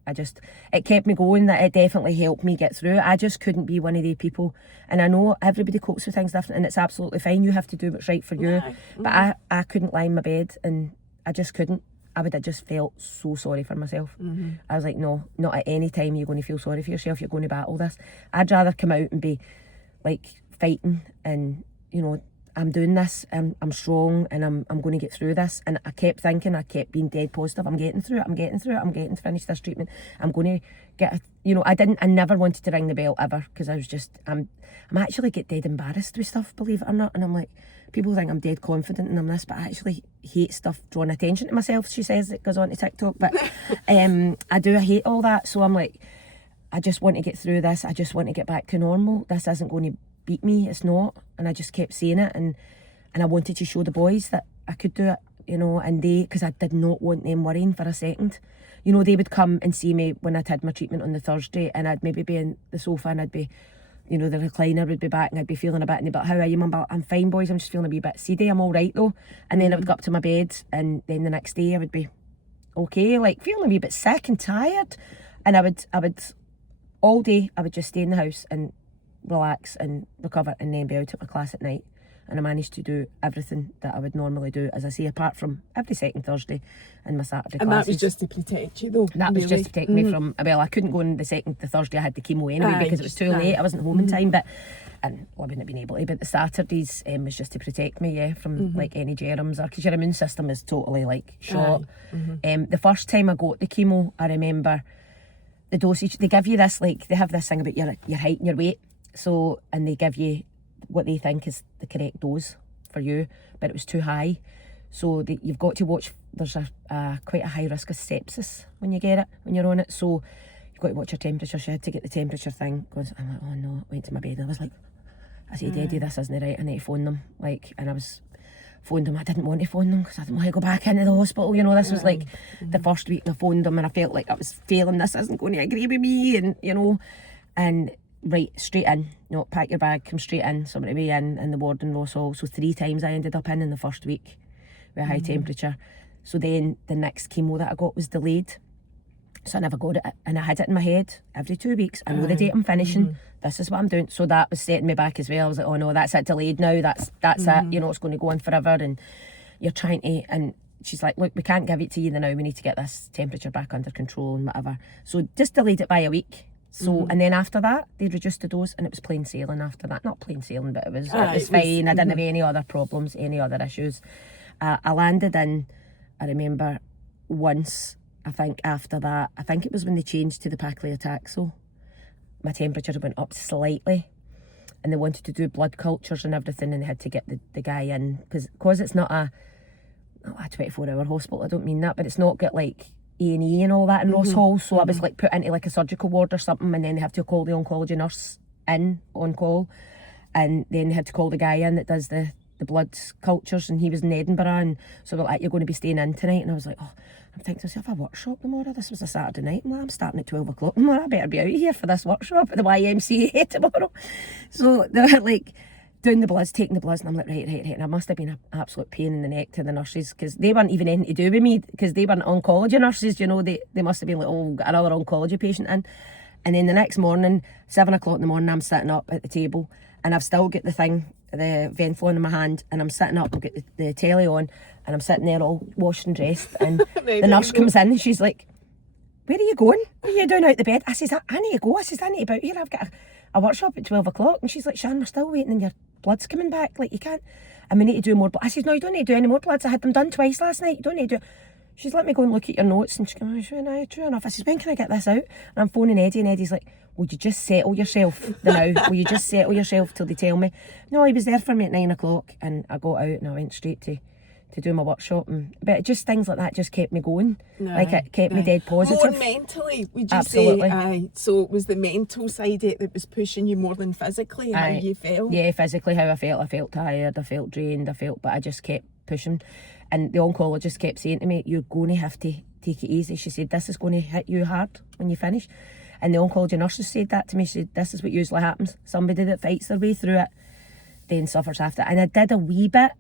I just, it kept me going. That it definitely helped me get through it. I just couldn't be one of the people, and I know everybody copes with things different, and it's absolutely fine. You have to do what's right for you. But I couldn't lie in my bed, and I just couldn't. I would have just felt so sorry for myself. I was like, no, not at any time you're going to feel sorry for yourself. You're going to battle this. I'd rather come out and be like fighting, and you know, I'm doing this, and I'm strong, and I'm going to get through this. And I kept thinking, I kept being dead positive. I'm getting through it. I'm getting to finish this treatment. I'm going to get, you know, I never wanted to ring the bell ever, because I was just, I'm actually get dead embarrassed with stuff, believe it or not. And I'm like, people think I'm dead confident and I'm this, but I actually hate stuff drawing attention to myself, she says, it goes on to TikTok. But I hate all that. So I'm like, I just want to get through this. I just want to get back to normal. This isn't going to beat me. It's not. And I just kept saying it. And I wanted to show the boys that I could do it, you know, and because I did not want them worrying for a second. You know, they would come and see me when I'd had my treatment on the Thursday, and I'd maybe be in the sofa, and I'd be, you know, the recliner would be back, and I'd be feeling a bit, and they'd be like, how are you, Mum? I'm fine, boys, I'm just feeling a wee bit seedy, I'm all right though. And then I would go up to my bed, and then the next day I would be okay, like feeling a wee bit sick and tired. And I would all day, I would just stay in the house and relax and recover, and then be out at my class at night. And I managed to do everything that I would normally do, as I say, apart from every second Thursday and my Saturday classes. And that was just to protect you though? That was just to protect me from, well, I couldn't go on the Thursday I had the chemo anyway, because it was too late, I wasn't home in time, but, and well, I wouldn't have been able to, but the Saturdays was just to protect me, from like any germs, or because your immune system is totally like shot. The first time I got the chemo, I remember the dosage, they give you this, like, they have this thing about your height and your weight, so, and they give you what they think is the correct dose for you, but it was too high. So you've got to watch, there's quite a high risk of sepsis when you get it, when you're on it. So you've got to watch your temperature. She had to get the temperature thing. I'm like, oh no, went to my bed. And I was like, I said, Eddie, this isn't right. I need to phone them. Like, and I was phoned them. I didn't want to phone them because I didn't want to go back into the hospital. You know, this was like the first week I phoned them, and I felt like I was failing. This isn't going to agree with me, and you know, and right, straight in, no, pack your bag, come straight in, somebody be in the ward in Ross Hall. So 3 times I ended up in the first week with a high temperature. So then the next chemo that I got was delayed, so I never got it, and I had it in my head every 2 weeks. I know the date I'm finishing, this is what I'm doing. So that was setting me back as well. I was like, oh no, that's it, delayed now, that's it, you know, it's going to go on forever, and you're trying to, and she's like, look, we can't give it to you now, we need to get this temperature back under control and whatever. So just delayed it by a week. So, and then after that, they reduced the dose, and it was plain sailing after that. Not plain sailing, but it was fine. I didn't have any other problems, any other issues. I landed in, I remember once, I think after that, I think it was when they changed to the paclitaxel, my temperature went up slightly. and they wanted to do blood cultures and everything, and they had to get the guy in, because it's not a 24-hour hospital, I don't mean that, but it's not got like A&E and all that in Ross Hall, so I was like put into like a surgical ward or something, and then they have to call the oncology nurse in on call, and then they had to call the guy in that does the blood cultures, and he was in Edinburgh, and so they're like, you're going to be staying in tonight, and I was like, oh, I'm thinking to myself, a workshop tomorrow, this was a Saturday night, I'm starting at 12 o'clock tomorrow, I better be out of here for this workshop at the YMCA tomorrow. So they're like doing the bloods, taking the bloods, and I'm like, right, and I must have been an absolute pain in the neck to the nurses, because they weren't even anything to do with me, because they weren't oncology nurses, you know, they must have been like, oh, we've got another oncology patient in. And then the next morning, 7 o'clock in the morning, I'm sitting up at the table, and I've still got the Ventolin in my hand, and I'm sitting up, I've got the telly on, and I'm sitting there all washed and dressed, and the nurse comes in, and she's like, where are you going? What are you doing out the bed? I says, I need to go. I says, I need to be out here. I've got a workshop at 12 o'clock. And she's like, Sharon, we're still waiting, and your blood's coming back. Like, you can't, and we need to do more blood. I says, no, you don't need to do any more bloods. I had them done twice last night. You don't need to do. She's let me go and look at your notes, and she goes, oh, sure, true enough. I says, when can I get this out? And I'm phoning Eddie, and Eddie's like, will you just settle yourself now? Will you just settle yourself till they tell me? No, he was there for me at 9 o'clock, and I got out and I went straight to do my workshop, but just things like that just kept me going. Like, it kept me dead positive. More mentally, would you say? So it was the mental side that was pushing you more than physically, how you felt? Yeah, physically how I felt tired, I felt drained, but I just kept pushing. And the oncologist kept saying to me, you're going to have to take it easy. She said, this is going to hit you hard when you finish. And the oncology nurses said that to me. She said, this is what usually happens. Somebody that fights their way through it then suffers after it. And I did a wee bit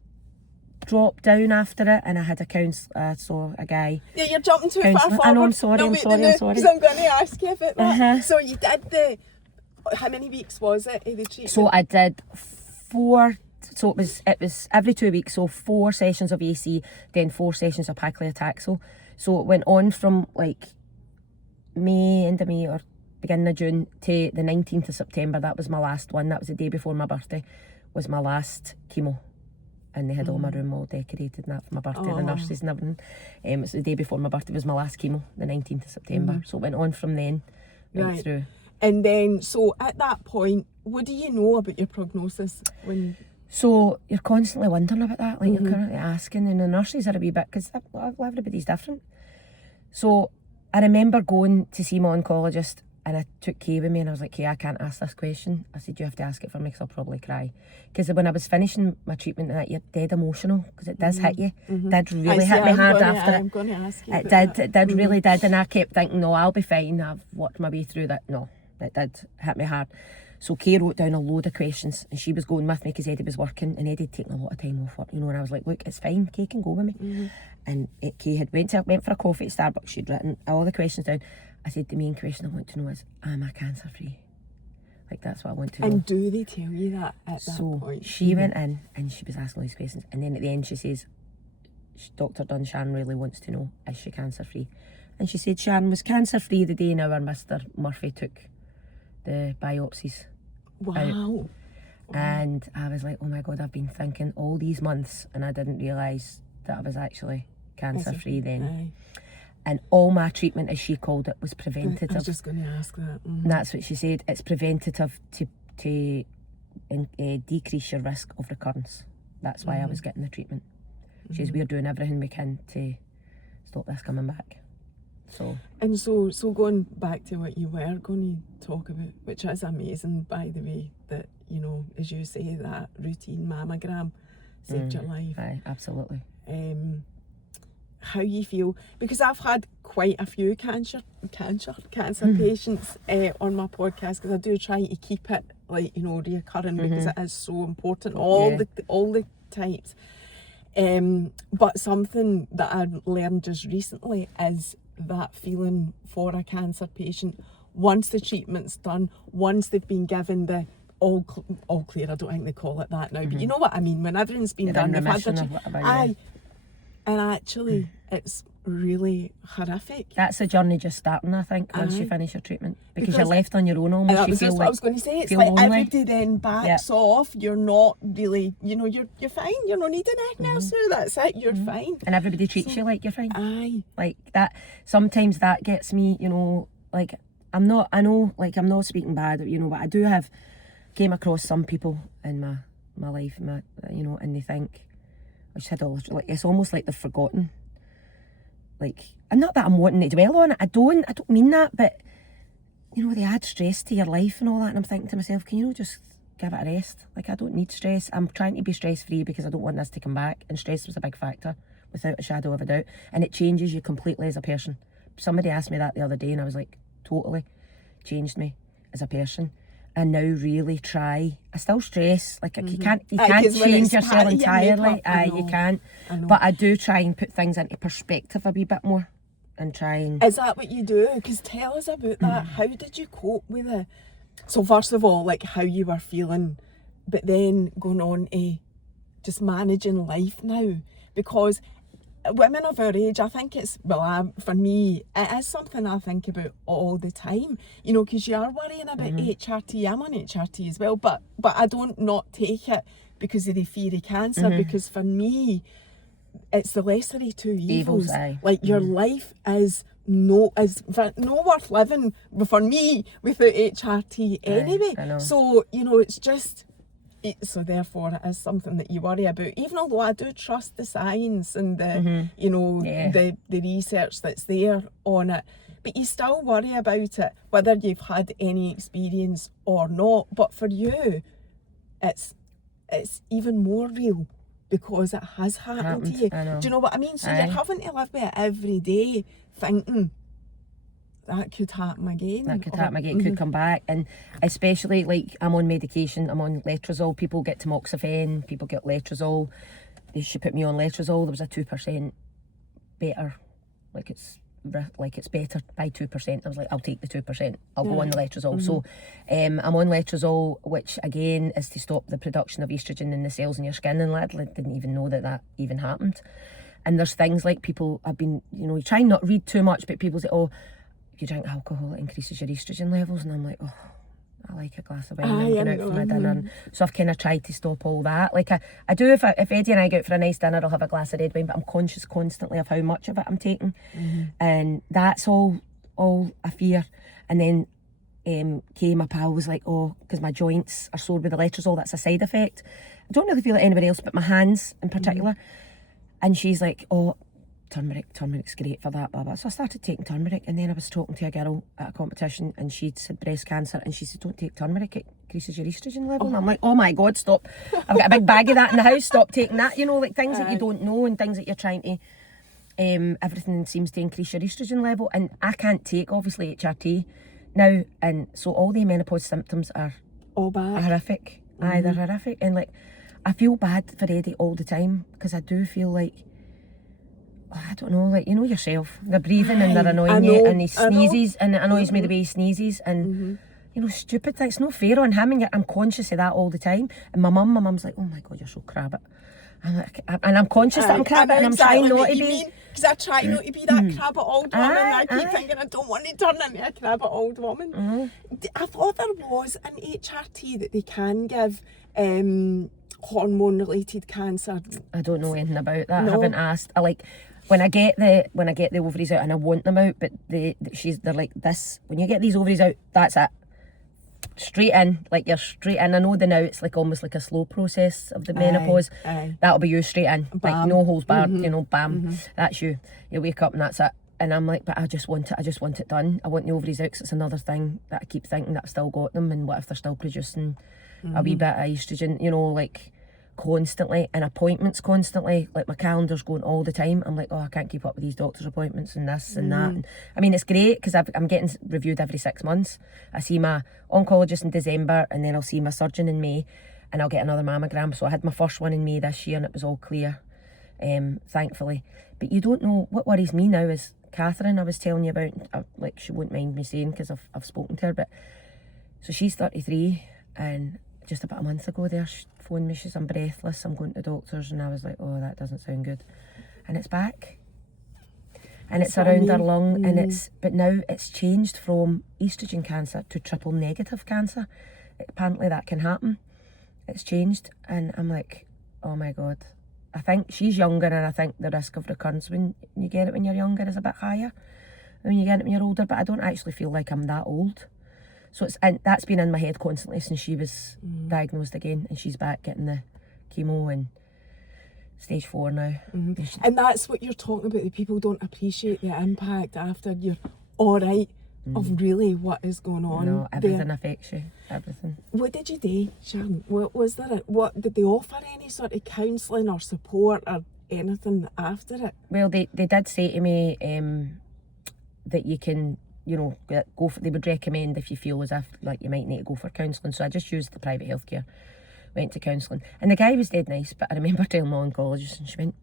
drop down after it, and I had a saw a guy. Yeah, you're jumping too far forward. I know, I'm sorry. Because I'm going to ask you about that. So you did how many weeks was it of the treatment? So I did 4. So it was every 2 weeks, so 4 sessions of AC, then 4 sessions of paclitaxel. So it went on from like end of May or beginning of June to the 19th of September. That was my last one. That was the day before my birthday, was my last chemo. And they had all my room all decorated and that for my birthday, the nurses and everything. It was the day before my birthday, was my last chemo, the 19th of September. So it went on from then right through. And then, so at that point, what do you know about your prognosis? So you're constantly wondering about that, like you're currently asking, and the nurses are a wee bit, because everybody's different. So I remember going to see my oncologist, and I took Kay with me, and I was like, Kay, I can't ask this question. I said, you have to ask it for me, because I'll probably cry. Because when I was finishing my treatment that year, dead emotional, because it does hit you. Did really hit me hard after it. I'm going to ask you It did, really did, and I kept thinking, no, I'll be fine, I've worked my way through that. No, it did hit me hard. So Kay wrote down a load of questions, and she was going with me because Eddie was working, and Eddie had taken a lot of time off work, you know, and I was like, look, it's fine, Kay can go with me. And Kay had went for a coffee at Starbucks. She'd written all the questions down. I said, the main question I want to know is, am I cancer free? Like, that's what I want to know. And do they tell you that at that point? So she went in, and she was asking all these questions, and then at the end she says, Dr. Dunn, Sharon really wants to know, is she cancer free? And she said Sharon was cancer free the day now our Mr. Murphy took the biopsies. Wow. And I was like, oh my God, I've been thinking all these months, and I didn't realise that I was actually cancer free then. Aye. And all my treatment, as she called it, was preventative. I was just going to ask that. And that's what she said. It's preventative to decrease your risk of recurrence. That's why I was getting the treatment. She says, we're doing everything we can to stop this coming back. So going back to what you were going to talk about, which is amazing, by the way, that, you know, as you say, that routine mammogram saved your life. Aye, absolutely. How you feel, because I've had quite a few cancer patients on my podcast, because I do try to keep it, like, you know, reoccurring, because it is so important, all the types. But something that I've learned just recently is that feeling for a cancer patient once the treatment's done, once they've been given the all clear, I don't think they call it that now, but you know what I mean, when everything's been done, they've had the and actually it's really horrific. That's the journey just starting, I think, once you finish your treatment, because you're left on your own almost. You feel like, what I was going to say, it's like lonely. Everybody then backs off, you're not really, you know, you're fine, you're not needing anything else now, that's it, you're fine. And everybody treats you like you're fine. Aye. Like that, sometimes that gets me, you know, like, I'm not speaking bad, you know, but I do have came across some people in my life, you know, and they think I just had all this, like, it's almost like they've forgotten. Like, and not that I'm wanting to dwell on it. I don't mean that, but you know, they add stress to your life and all that, and I'm thinking to myself, can you know, just give it a rest? Like, I don't need stress. I'm trying to be stress free because I don't want this to come back, and stress was a big factor, without a shadow of a doubt, and it changes you completely as a person. Somebody asked me that the other day, and I was like, totally changed me as a person. And now really try. I still stress. Like, you can't change yourself entirely. You can't. But I do try and put things into perspective a wee bit more, and try and. Is that what you do? Because tell us about that. How did you cope with it? So first of all, like, how you were feeling, but then going on to just managing life now, because women of our age, I think it's, for me, it is something I think about all the time, you know, because you are worrying about HRT. I'm on HRT as well, but I don't not take it because of the fear of cancer, because for me, it's the lesser of two evils. Like, your life is no worth living for me without HRT anyway. So, you know, it's just... So therefore it is something that you worry about, even although I do trust the science and the you know the research that's there on it, but you still worry about it whether you've had any experience or not. But for you, it's even more real because it has happened to you. Do you know what I mean? So you're having to live with it every day, thinking that could happen again. It could come back. And especially, like, I'm on medication, I'm on letrozole. People get tamoxifen, people get letrozole. She put me on letrozole. There was a 2% better, like it's better by 2%. I was like, I'll take the 2%, I'll go on the letrozole. So I'm on letrozole, which again is to stop the production of estrogen in the cells in your skin, and I didn't even know that even happened. And there's things like, people have been, you know, you try not read too much, but people say, oh, you drink alcohol, it increases your estrogen levels, and I'm like, oh, I like a glass of wine and going out for my dinner. So I've kind of tried to stop all that. Like, I do, if Eddie and I go out for a nice dinner, I'll have a glass of red wine, but I'm conscious constantly of how much of it I'm taking, and that's all a fear. And then my pal was like, oh, because my joints are sore with the letrozole, that's a side effect. I don't really feel it anybody else, but my hands in particular. And she's like, oh, turmeric's great for that, blah, blah. So I started taking turmeric, and then I was talking to a girl at a competition, and she'd had breast cancer, and she said, don't take turmeric, it increases your estrogen level. And I'm like, oh my God, stop. I've got a big bag of that in the house, stop taking that. You know, like, things that you don't know, and things that you're trying to, everything seems to increase your estrogen level. And I can't take, obviously, HRT now, and so all the menopause symptoms are horrific. They're horrific. And like, I feel bad for Eddie all the time, because I do feel like, I don't know, like, you know yourself, they're breathing and they're annoying you, and he sneezes, and it annoys me the way he sneezes, and you know, stupid things. It's not fair on him, and I'm conscious of that all the time. And my mum's like, oh my God, you're so crabbit. I'm like, and I'm conscious that I'm crabbit, and I'm trying not to be. Because I try not to be that crabbit old woman. I keep thinking I don't want to turn into a crabbit old woman. I thought there was an HRT that they can give hormone-related cancer. I don't know anything about that. I haven't asked. When I get the ovaries out, and I want them out, but they're like this. When you get these ovaries out, that's it. Straight in, like, you're straight in. I know that now it's like almost like a slow process of the menopause. That'll be you straight in, bam. Like, no holes barred. You know, bam. That's you. You wake up and that's it. And I'm like, but I just want it done. I want the ovaries out, because it's another thing that I keep thinking that I've still got them, and what if they're still producing a wee bit of estrogen? You know, like, constantly, and appointments constantly. Like, my calendar's going all the time. I'm like, oh, I can't keep up with these doctor's appointments and this and that. And, I mean, it's great because I'm getting reviewed every 6 months. I see my oncologist in December, and then I'll see my surgeon in May, and I'll get another mammogram. So I had my first one in May this year, and it was all clear, thankfully. But you don't know, what worries me now is Catherine, I was telling you about, like, she won't mind me saying because I've spoken to her, but so she's 33, and just about a month ago there, she phoned me, she says, I'm breathless, I'm going to doctors, and I was like, oh, that doesn't sound good. And it's back, and it's around her lung, and but now it's changed from estrogen cancer to triple negative cancer. Apparently that can happen. It's changed, and I'm like, oh my God. I think she's younger, and I think the risk of recurrence when you get it when you're younger is a bit higher than when you get it when you're older, but I don't actually feel like I'm that old. So and that's been in my head constantly since she was diagnosed again, and she's back getting the chemo and stage 4 now. And that's what you're talking about, that people don't appreciate the impact after you're all right of really what is going on. No, everything there. affects you, everything. What did you do, Sharon? What did they offer any sort of counselling or support or anything after it? Well, they did say to me that you can, you know, go for, they would recommend if you feel as if like you might need to go for counselling. So I just used the private healthcare, went to counselling, and the guy was dead nice. But I remember telling my oncologist, and she went,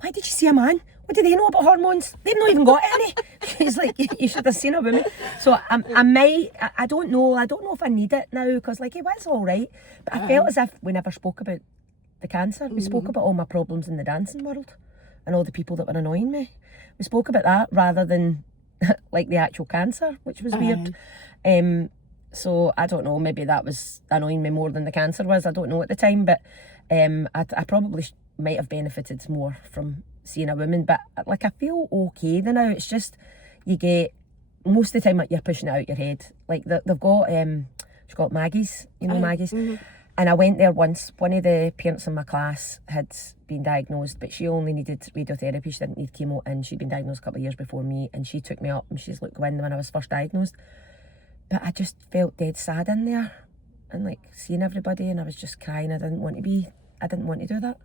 "Why did you see a man? What do they know about hormones? They've not even got any." He's like, "You should have seen a woman." So I don't know if I need it now, because like it was all right, but I felt as if we never spoke about the cancer. We spoke about all my problems in the dancing world and all the people that were annoying me. We spoke about that rather than like the actual cancer, which was weird. So I don't know, maybe that was annoying me more than the cancer was. I don't know at the time, but I probably might have benefited more from seeing a woman. But like I feel okay now. It's just you get, most of the time you're pushing it out your head. Like they've got she's got Maggie's, you know, Maggie's. And I went there once. One of the parents in my class had been diagnosed, but she only needed radiotherapy. She didn't need chemo, and she'd been diagnosed a couple of years before me. And she took me up, and she's like, "Go in," when I was first diagnosed. But I just felt dead sad in there, and like seeing everybody, and I was just crying. I didn't want to do that.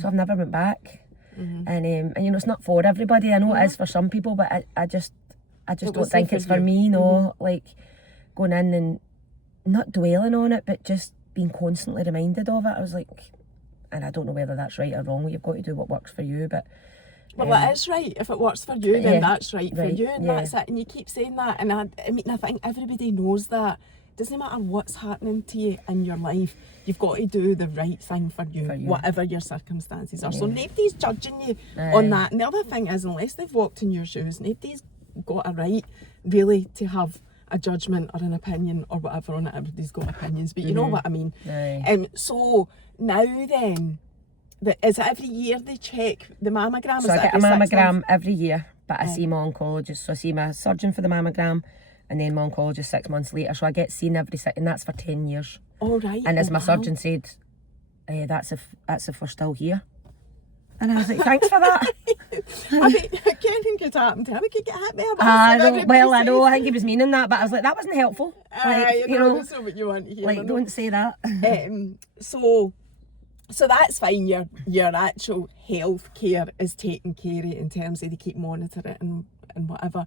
So I've never went back. And you know, it's not for everybody. I know it is for some people, but I just don't think it's for me. No, like going in and not dwelling on it, but just being constantly reminded of it. I was like, and I don't know whether that's right or wrong. You've got to do what works for you, but well, it is right. If it works for you, then that's right for you, and that's it. And you keep saying that, and I mean, I think everybody knows that. Doesn't matter what's happening to you in your life, you've got to do the right thing for you, whatever your circumstances are. So nobody's judging you on that. And the other thing is, unless they've walked in your shoes, nobody's got a right really to have a judgment or an opinion or whatever on it. Everybody's got opinions, but you know what I mean. So now then, is it every year they check the mammogram? So I get a mammogram every year, but I see my oncologist. So I see my surgeon for the mammogram, and then my oncologist 6 months later. So I get seen every and that's for 10 years. All right. And as my surgeon said, that's if we're still here. And I was like, thanks for that. I mean, anything could happen to him. He could get hit by a bus. I know. I think he was meaning that, but I was like, that wasn't helpful. Like, you know, that's not what you want to hear. Like, don't say that. So that's fine. Your actual health care is taken care of in terms of they keep monitoring and whatever.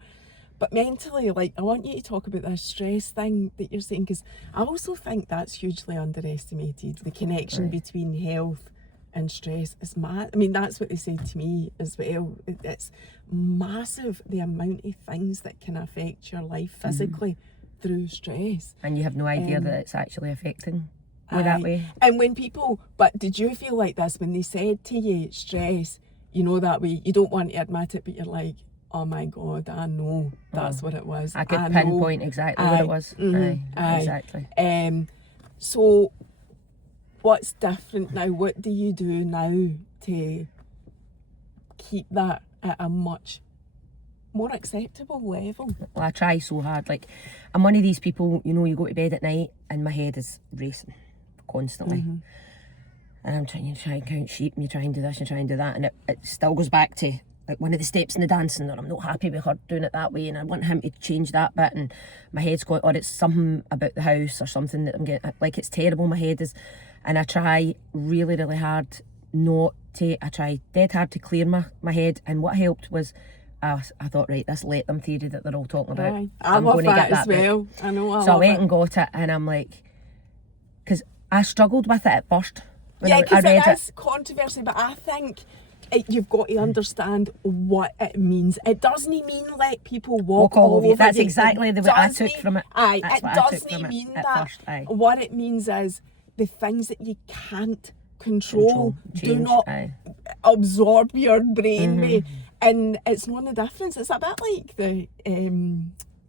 But mentally, like, I want you to talk about this stress thing that you're saying, because I also think that's hugely underestimated. The connection between health and stress is mad. I mean, that's what they said to me as well. It's massive, the amount of things that can affect your life physically through stress. And you have no idea that it's actually affecting you that way. And when people, but did you feel like this when they said to you stress, you know, that way, you don't want to admit it, but you're like, oh my God, I know that's what it was. I could pinpoint exactly what it was. Exactly. So what's different now? What do you do now to keep that at a much more acceptable level? Well, I try so hard. Like, I'm one of these people, you know, you go to bed at night and my head is racing constantly. And I'm trying to count sheep, and you try and do this, you try and do that, and it still goes back to like one of the steps in the dancing, or I'm not happy with her doing it that way, and I want him to change that bit, and my head's going, or it's something about the house or something that I'm getting, like, it's terrible, my head is, and I try really, really hard I try dead hard to clear my head. And what helped was I thought, right, this let them theory that they're all talking about, I'm going to get that as well. I know. So I went and got it, and I'm like, because I struggled with it at first. Because it is controversy, but I think you've got to understand what it means. It doesn't mean let people walk all over you. That's exactly the way I took from it. It doesn't mean that. What it means is the things that you can't control do not absorb your brain with. And it's not the difference. It's a bit like the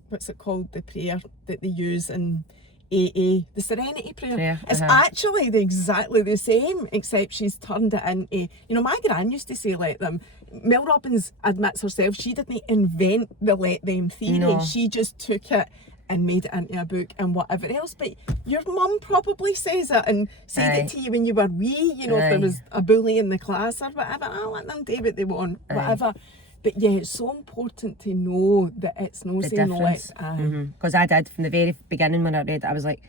what's it called, the prayer that they use in AA, the Serenity Prayer. It's actually exactly the same, except she's turned it into, you know, my gran used to say let them. Mel Robbins admits herself she didn't invent the let them theory. She just took it and made it into a book and whatever else. But your mum probably says it and said it to you when you were wee, you know, if there was a bully in the class or whatever. I'll let them do what they want, whatever. But yeah, it's so important to know that it's no saying difference. Because I did from the very beginning when I read it, I was like,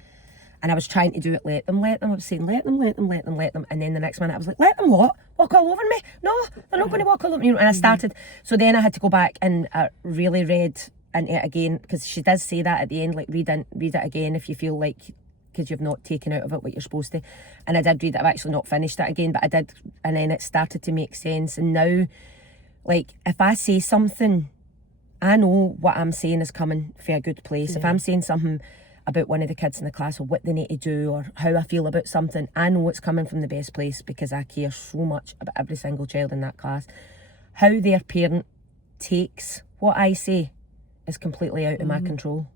and I was trying to do it, let them. I was saying, let them. And then the next minute I was like, let them what? Walk all over me? No, they're not going to walk all over me. And I started, so then I had to go back and I really read into it again, because she does say that at the end, like read it again if you feel like, because you've not taken out of it what you're supposed to. And I did read it. I've actually not finished it again, but I did. And then it started to make sense. And now, like, if I say something, I know what I'm saying is coming from a good place. If I'm saying something about one of the kids in the class or what they need to do or how I feel about something, I know it's coming from the best place because I care so much about every single child in that class. How their parent takes what I say is completely out of my control.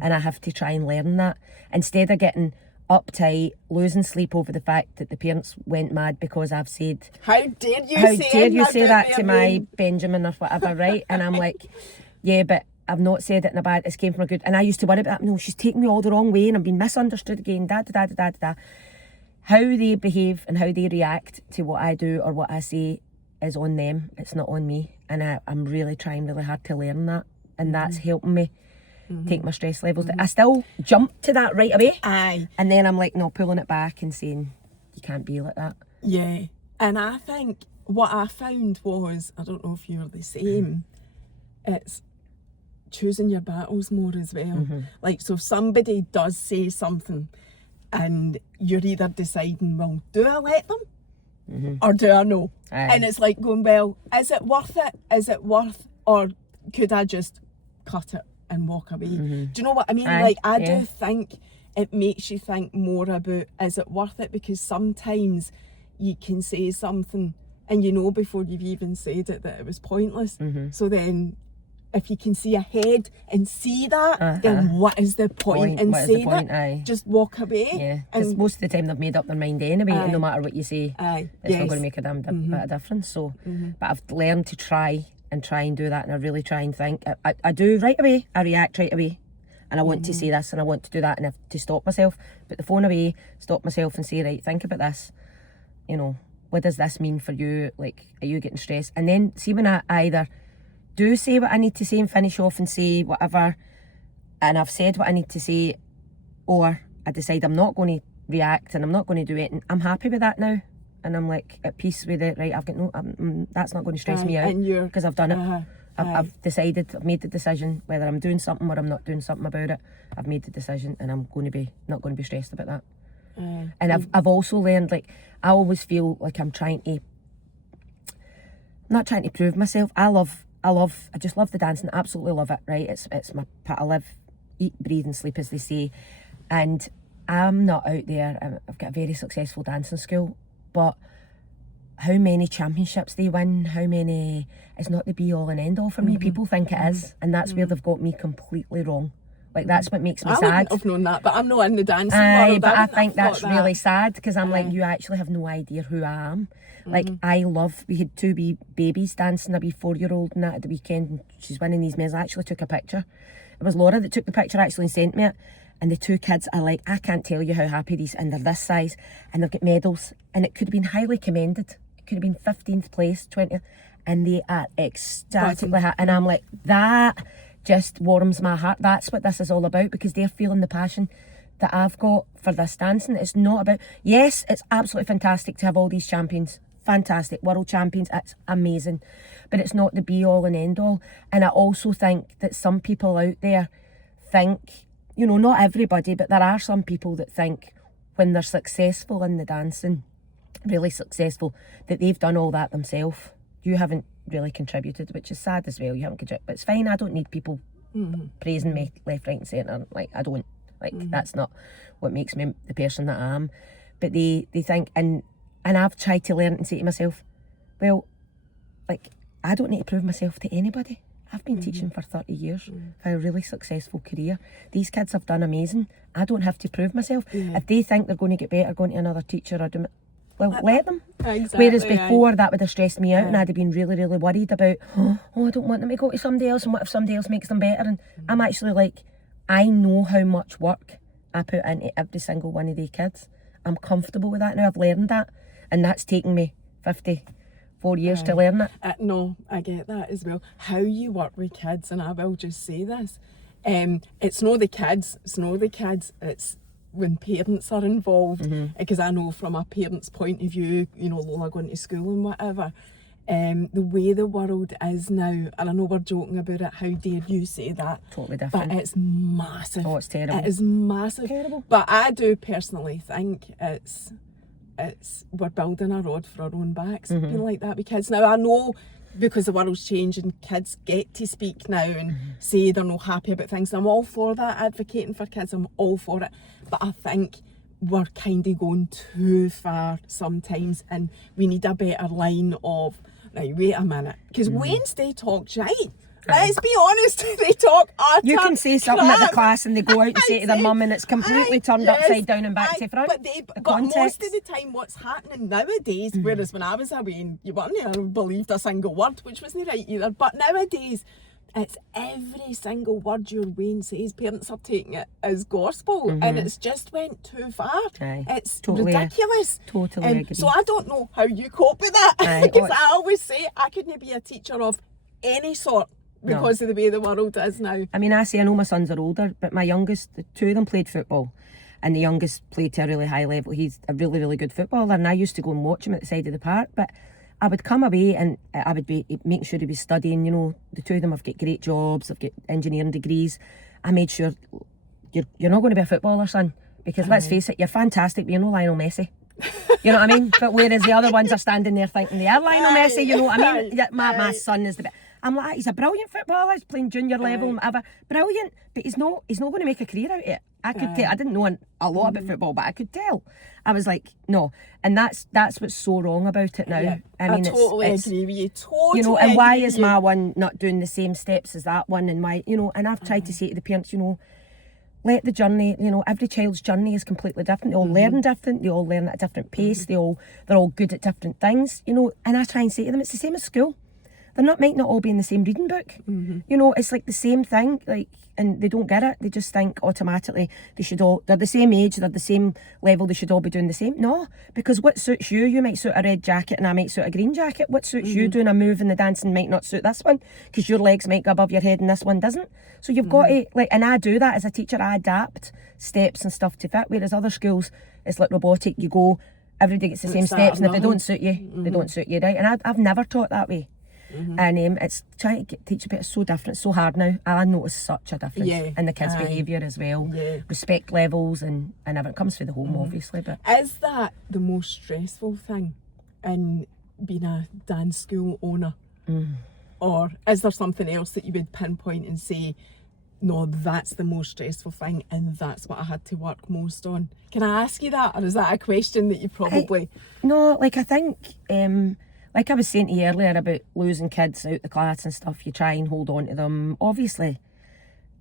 And I have to try and learn that. Instead of getting uptight, losing sleep over the fact that the parents went mad because I've said, How dare you say that to my Benjamin or whatever, right? And I'm like, yeah, but I've not said it in a bad, it came from a good, and I used to worry about that. No, she's taking me all the wrong way and I'm being misunderstood again, How they behave and how they react to what I do or what I say is on them, it's not on me. And I'm really trying really hard to learn that, and that's helping me take my stress levels. I still jump to that right away. And then I'm like, no, pulling it back and saying, you can't be like that. Yeah. And I think what I found was, I don't know if you're the same, it's choosing your battles more as well. Like, so if somebody does say something and you're either deciding, well, do I let them or do I no? And it's like going, well, is it worth it? Is it worth, or could I just cut it and walk away? Do you know what I mean? Like, I do think it makes you think more about, is it worth it? Because sometimes you can say something and you know before you've even said it that it was pointless. So then if you can see ahead and see that, then what is the point in saying it? Just walk away. Yeah, because most of the time they've made up their mind anyway, and no matter what you say, it's not going to make a damn bit of difference. So, but I've learned to try and do that, and I really try and think. I do right away, I react right away, and I want to say this and I want to do that, and I have to stop myself, put the phone away, stop myself and say, right, think about this, you know, what does this mean for you? Like, are you getting stressed? And then see when I either do say what I need to say and finish off and say whatever, and I've said what I need to say, or I decide I'm not going to react and I'm not going to do it, and I'm happy with that now, and I'm like at peace with it. Right, I've got no, that's not going to stress me out because I've done it. I've decided, I've made the decision whether I'm doing something or I'm not doing something about it. I've made the decision, and I'm going to be not going to be stressed about that. And I've also learned, like, I always feel like I'm not trying to prove myself. I just love the dancing, absolutely love it, right? It's my part. I live, eat, breathe and sleep, as they say. And I'm not out there, I've got a very successful dancing school, but how many championships they win, how many, it's not the be all and end all for me. People think it is, and that's where they've got me completely wrong. Like, that's what makes me sad. I wouldn't have known that, but I'm not in the dancing world. But I think that's really sad, because I'm like, you actually have no idea who I am. Like, we had two wee babies dancing, a wee 4-year-old and that at the weekend, and she's winning these medals. I actually took a picture. It was Laura that took the picture actually and sent me it. And the two kids are like, I can't tell you how happy these, and they're this size, and they've got medals, and it could have been highly commended. It could have been 15th place, 20th, and they are ecstatically happy. And I'm like, that just warms my heart. That's what this is all about, because they're feeling the passion that I've got for this dancing. It's not about, yes, it's absolutely fantastic to have all these champions, fantastic world champions, it's amazing, but it's not the be all and end all. And I also think that some people out there think, you know, not everybody, but there are some people that think when they're successful in the dancing, really successful, that they've done all that themselves. You haven't really contributed, which is sad as well. You haven't contributed, but it's fine. I don't need people praising me left, right and centre. Like, I don't, like, that's not what makes me the person that I am. But they think, and I've tried to learn and say to myself, well, like, I don't need to prove myself to anybody. I've been teaching for 30 years, for a really successful career. These kids have done amazing. I don't have to prove myself. If they think they're going to get better going to another teacher or do, well, let them. Exactly. Whereas before, that would have stressed me out, and I'd have been really, really worried about, oh, I don't want them to go to somebody else, and what if somebody else makes them better? And I'm actually like, I know how much work I put into every single one of these kids. I'm comfortable with that now. I've learned that, and that's taken me 54 years to learn it. No, I get that as well. How you work with kids, and I will just say this, it's not the kids, it's when parents are involved, because I know from a parent's point of view, Lola going to school and whatever, the way the world is now, and I know we're joking about it, how dare you say that? Totally different. But it's massive. Oh, it's terrible. It is massive. Terrible. But I do personally think it's we're building a rod for our own backs, being like that with kids. Now I know, because the world's changing, kids get to speak now and say they're not happy about things. I'm all for that, advocating for kids, I'm all for it. But I think we're kind of going too far sometimes, and we need a better line of, right, wait a minute, because Wednesday talk shite. Let's be honest, they talk utter You can say something crap. at the class and they go out and say to their mum and it's completely turned upside down and back to front. But most of the time what's happening nowadays, whereas when I was away and you weren't believed a single word, which wasn't right either, but nowadays it's every single word your Wayne says, parents are taking it as gospel, and it's just went too far. It's totally ridiculous. Totally agree. So I don't know how you cope with that, because I always say I couldn't be a teacher of any sort, because of the way the world is now. I mean, I know my sons are older, but my youngest, the two of them played football, and the youngest played to a really high level. He's a really, really good footballer, and I used to go and watch him at the side of the park, but I would come away and I would be making sure he was studying. The two of them have got great jobs, they've got engineering degrees. I made sure, you're not going to be a footballer, son, because let's face it, you're fantastic, but you're no Lionel Messi. You know what I mean? But whereas the other ones are standing there thinking they are Lionel Messi, you know what I mean? My son is the best. I'm like, he's a brilliant footballer, he's playing junior level and whatever. Brilliant, but he's not going to make a career out of it. I could tell. I didn't know a lot about football, but I could tell. I was like, no. And that's what's so wrong about it now. Yeah, I mean, totally agree with you. Totally. And why is my one not doing the same steps as that one? And why, and I've tried to say to the parents, let the journey, every child's journey is completely different. They all learn different. They all learn at a different pace. They're all good at different things, And I try and say to them, it's the same as school. Might not all be in the same reading book. It's like the same thing, and they don't get it. They just think automatically they're the same age, they're the same level, they should all be doing the same. No, because what suits you might suit a red jacket and I might suit a green jacket. What suits you doing a move in the dancing might not suit this one, because your legs might go above your head and this one doesn't. So you've got to, and I do that as a teacher, I adapt steps and stuff to fit, whereas other schools, it's like robotic, you go, everybody gets the same steps, and if they don't suit you, they don't suit you, right? And I've never taught that way. And it's trying to teach a bit, it's so different, it's so hard now. I notice such a difference in the kids' behaviour as well. Respect levels and everything comes through the home, obviously. But is that the most stressful thing in being a dance school owner? Or is there something else that you would pinpoint and say, no, that's the most stressful thing and that's what I had to work most on? Can I ask you that, or is that a question that you probably... No, I think... like I was saying to you earlier about losing kids out the class and stuff, you try and hold on to them. Obviously,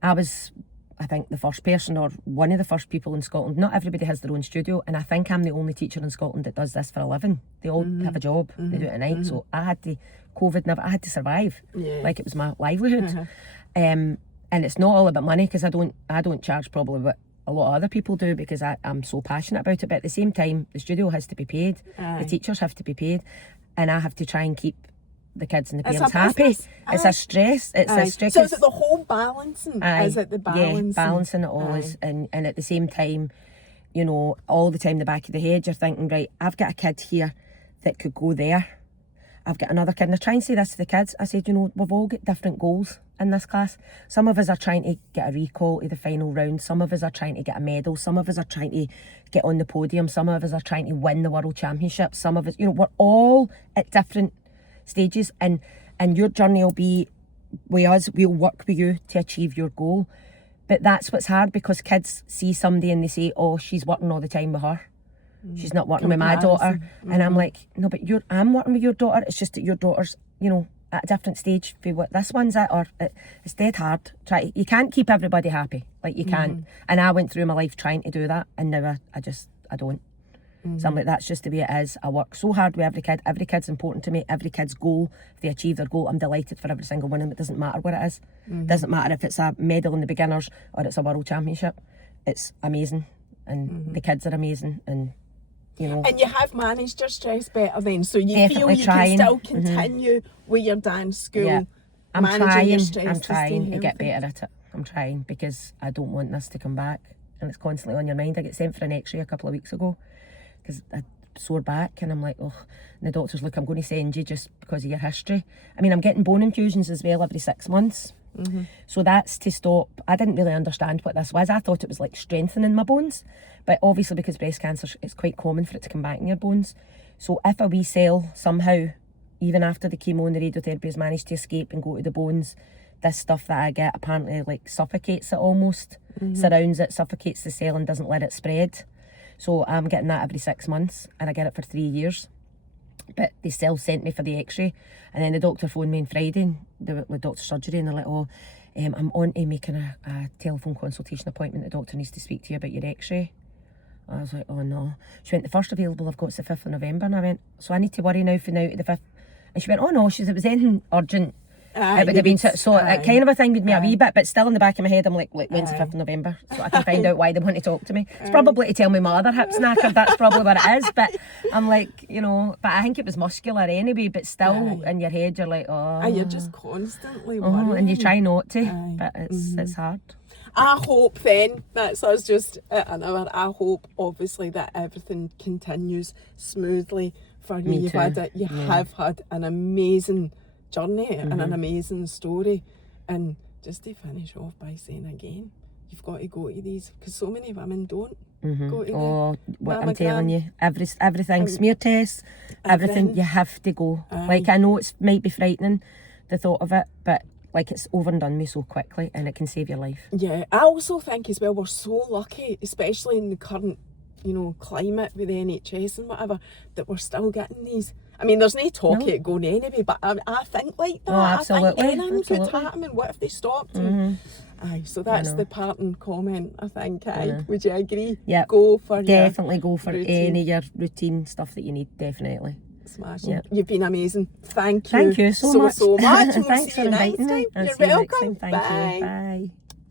I think, the first person or one of the first people in Scotland. Not everybody has their own studio, and I think I'm the only teacher in Scotland that does this for a living. They all have a job, they do it at night. So I had to survive. Like it was my livelihood. And it's not all about money, because I don't charge probably what a lot of other people do, because I'm so passionate about it. But at the same time, the studio has to be paid, the teachers have to be paid, and I have to try and keep the kids and the parents happy. It's a stress. It's a stress. So is it the whole balancing? Is it the balancing? Yeah, balancing it all is, and at the same time, all the time in the back of the head, you're thinking, right, I've got a kid here that could go there. I've got another kid, and I try and say this to the kids. I said, we've all got different goals in this class. Some of us are trying to get a recall to the final round. Some of us are trying to get a medal. Some of us are trying to get on the podium. Some of us are trying to win the World Championship. Some of us, we're all at different stages, and your journey will be with us. We'll work with you to achieve your goal. But that's what's hard, because kids see somebody and they say, oh, she's working all the time with her. She's not working with my daughter. And I'm like, no, but I'm working with your daughter. It's just that your daughter's, at a different stage for what this one's at, or it's dead hard. You can't keep everybody happy, you can't. And I went through my life trying to do that, and now I don't. So I'm like, that's just the way it is. I work so hard with every kid. Every kid's important to me. Every kid's goal, if they achieve their goal, I'm delighted for every single one of them. It doesn't matter what it is. Doesn't matter if it's a medal in the beginners or it's a world championship. It's amazing, and the kids are amazing, and you know. And you have managed your stress better then, so you Definitely feel you trying. can still continue with your dance school. Yeah. I'm managing your trying. stress I'm trying stay to get healthy. better at it. I'm trying because I don't want this to come back, and it's constantly on your mind. I get sent for an X-ray a couple of weeks ago because I sore back, and I'm like, oh, and the doctor's, look, I'm going to send you just because of your history. I mean, I'm getting bone infusions as well every 6 months. So that's to stop. I didn't really understand what this was. I thought it was like strengthening my bones, but obviously because breast cancer, it's quite common for it to come back in your bones. So if a wee cell somehow, even after the chemo and the radiotherapy, has managed to escape and go to the bones, this stuff that I get apparently like suffocates it almost, surrounds it, suffocates the cell and doesn't let it spread. So I'm getting that every 6 months, and I get it for 3 years. But they still sent me for the X-ray, and then the doctor phoned me on Friday, the doctor's surgery, and they're like, oh, I'm on to making a telephone consultation appointment. The doctor needs to speak to you about your X-ray. I was like, oh no. She went, the first available I've got is the 5th of November, and I went, so I need to worry now for now to the 5th. And she went, oh no, she said, it was anything urgent. It would have been so it kind of a thing with me a wee bit, but still in the back of my head I'm like when's the 5th of November, so I can find out why they want to talk to me. It's probably to tell me my other hip's knackered, that's probably what it is, but I'm like, you know, but I think it was muscular anyway, but still in your head you're like, oh, You're just constantly worrying. and you try not to, but it's hard. I hope then, that's us just another, I hope obviously that everything continues smoothly for you. You've had it, you have had an amazing journey and an amazing story, and just to finish off by saying again, you've got to go to these, because so many women don't go to what the I'm telling you, everything, And smear tests, everything, you have to go. Like, I know it might be frightening, the thought of it, but like, it's over and done with so quickly, and it can save your life. Yeah, I also think as well, we're so lucky, especially in the current, you know, climate with the NHS and whatever, that we're still getting these. I mean, there's no talk of it going anyway, but I think like that. Oh, absolutely. I think anything could happen, and what if they stopped? Aye, so that's the parting comment, I think. Would you agree? Yeah. Go for Definitely your go for routine. any of your routine stuff that you need, definitely. Smashing. Yeah. You've been amazing. Thank you. Thank you so much. So much. And we'll Thanks see for you next inviting time. me. I'll You're see you next welcome. time. Thank Bye. you. Bye.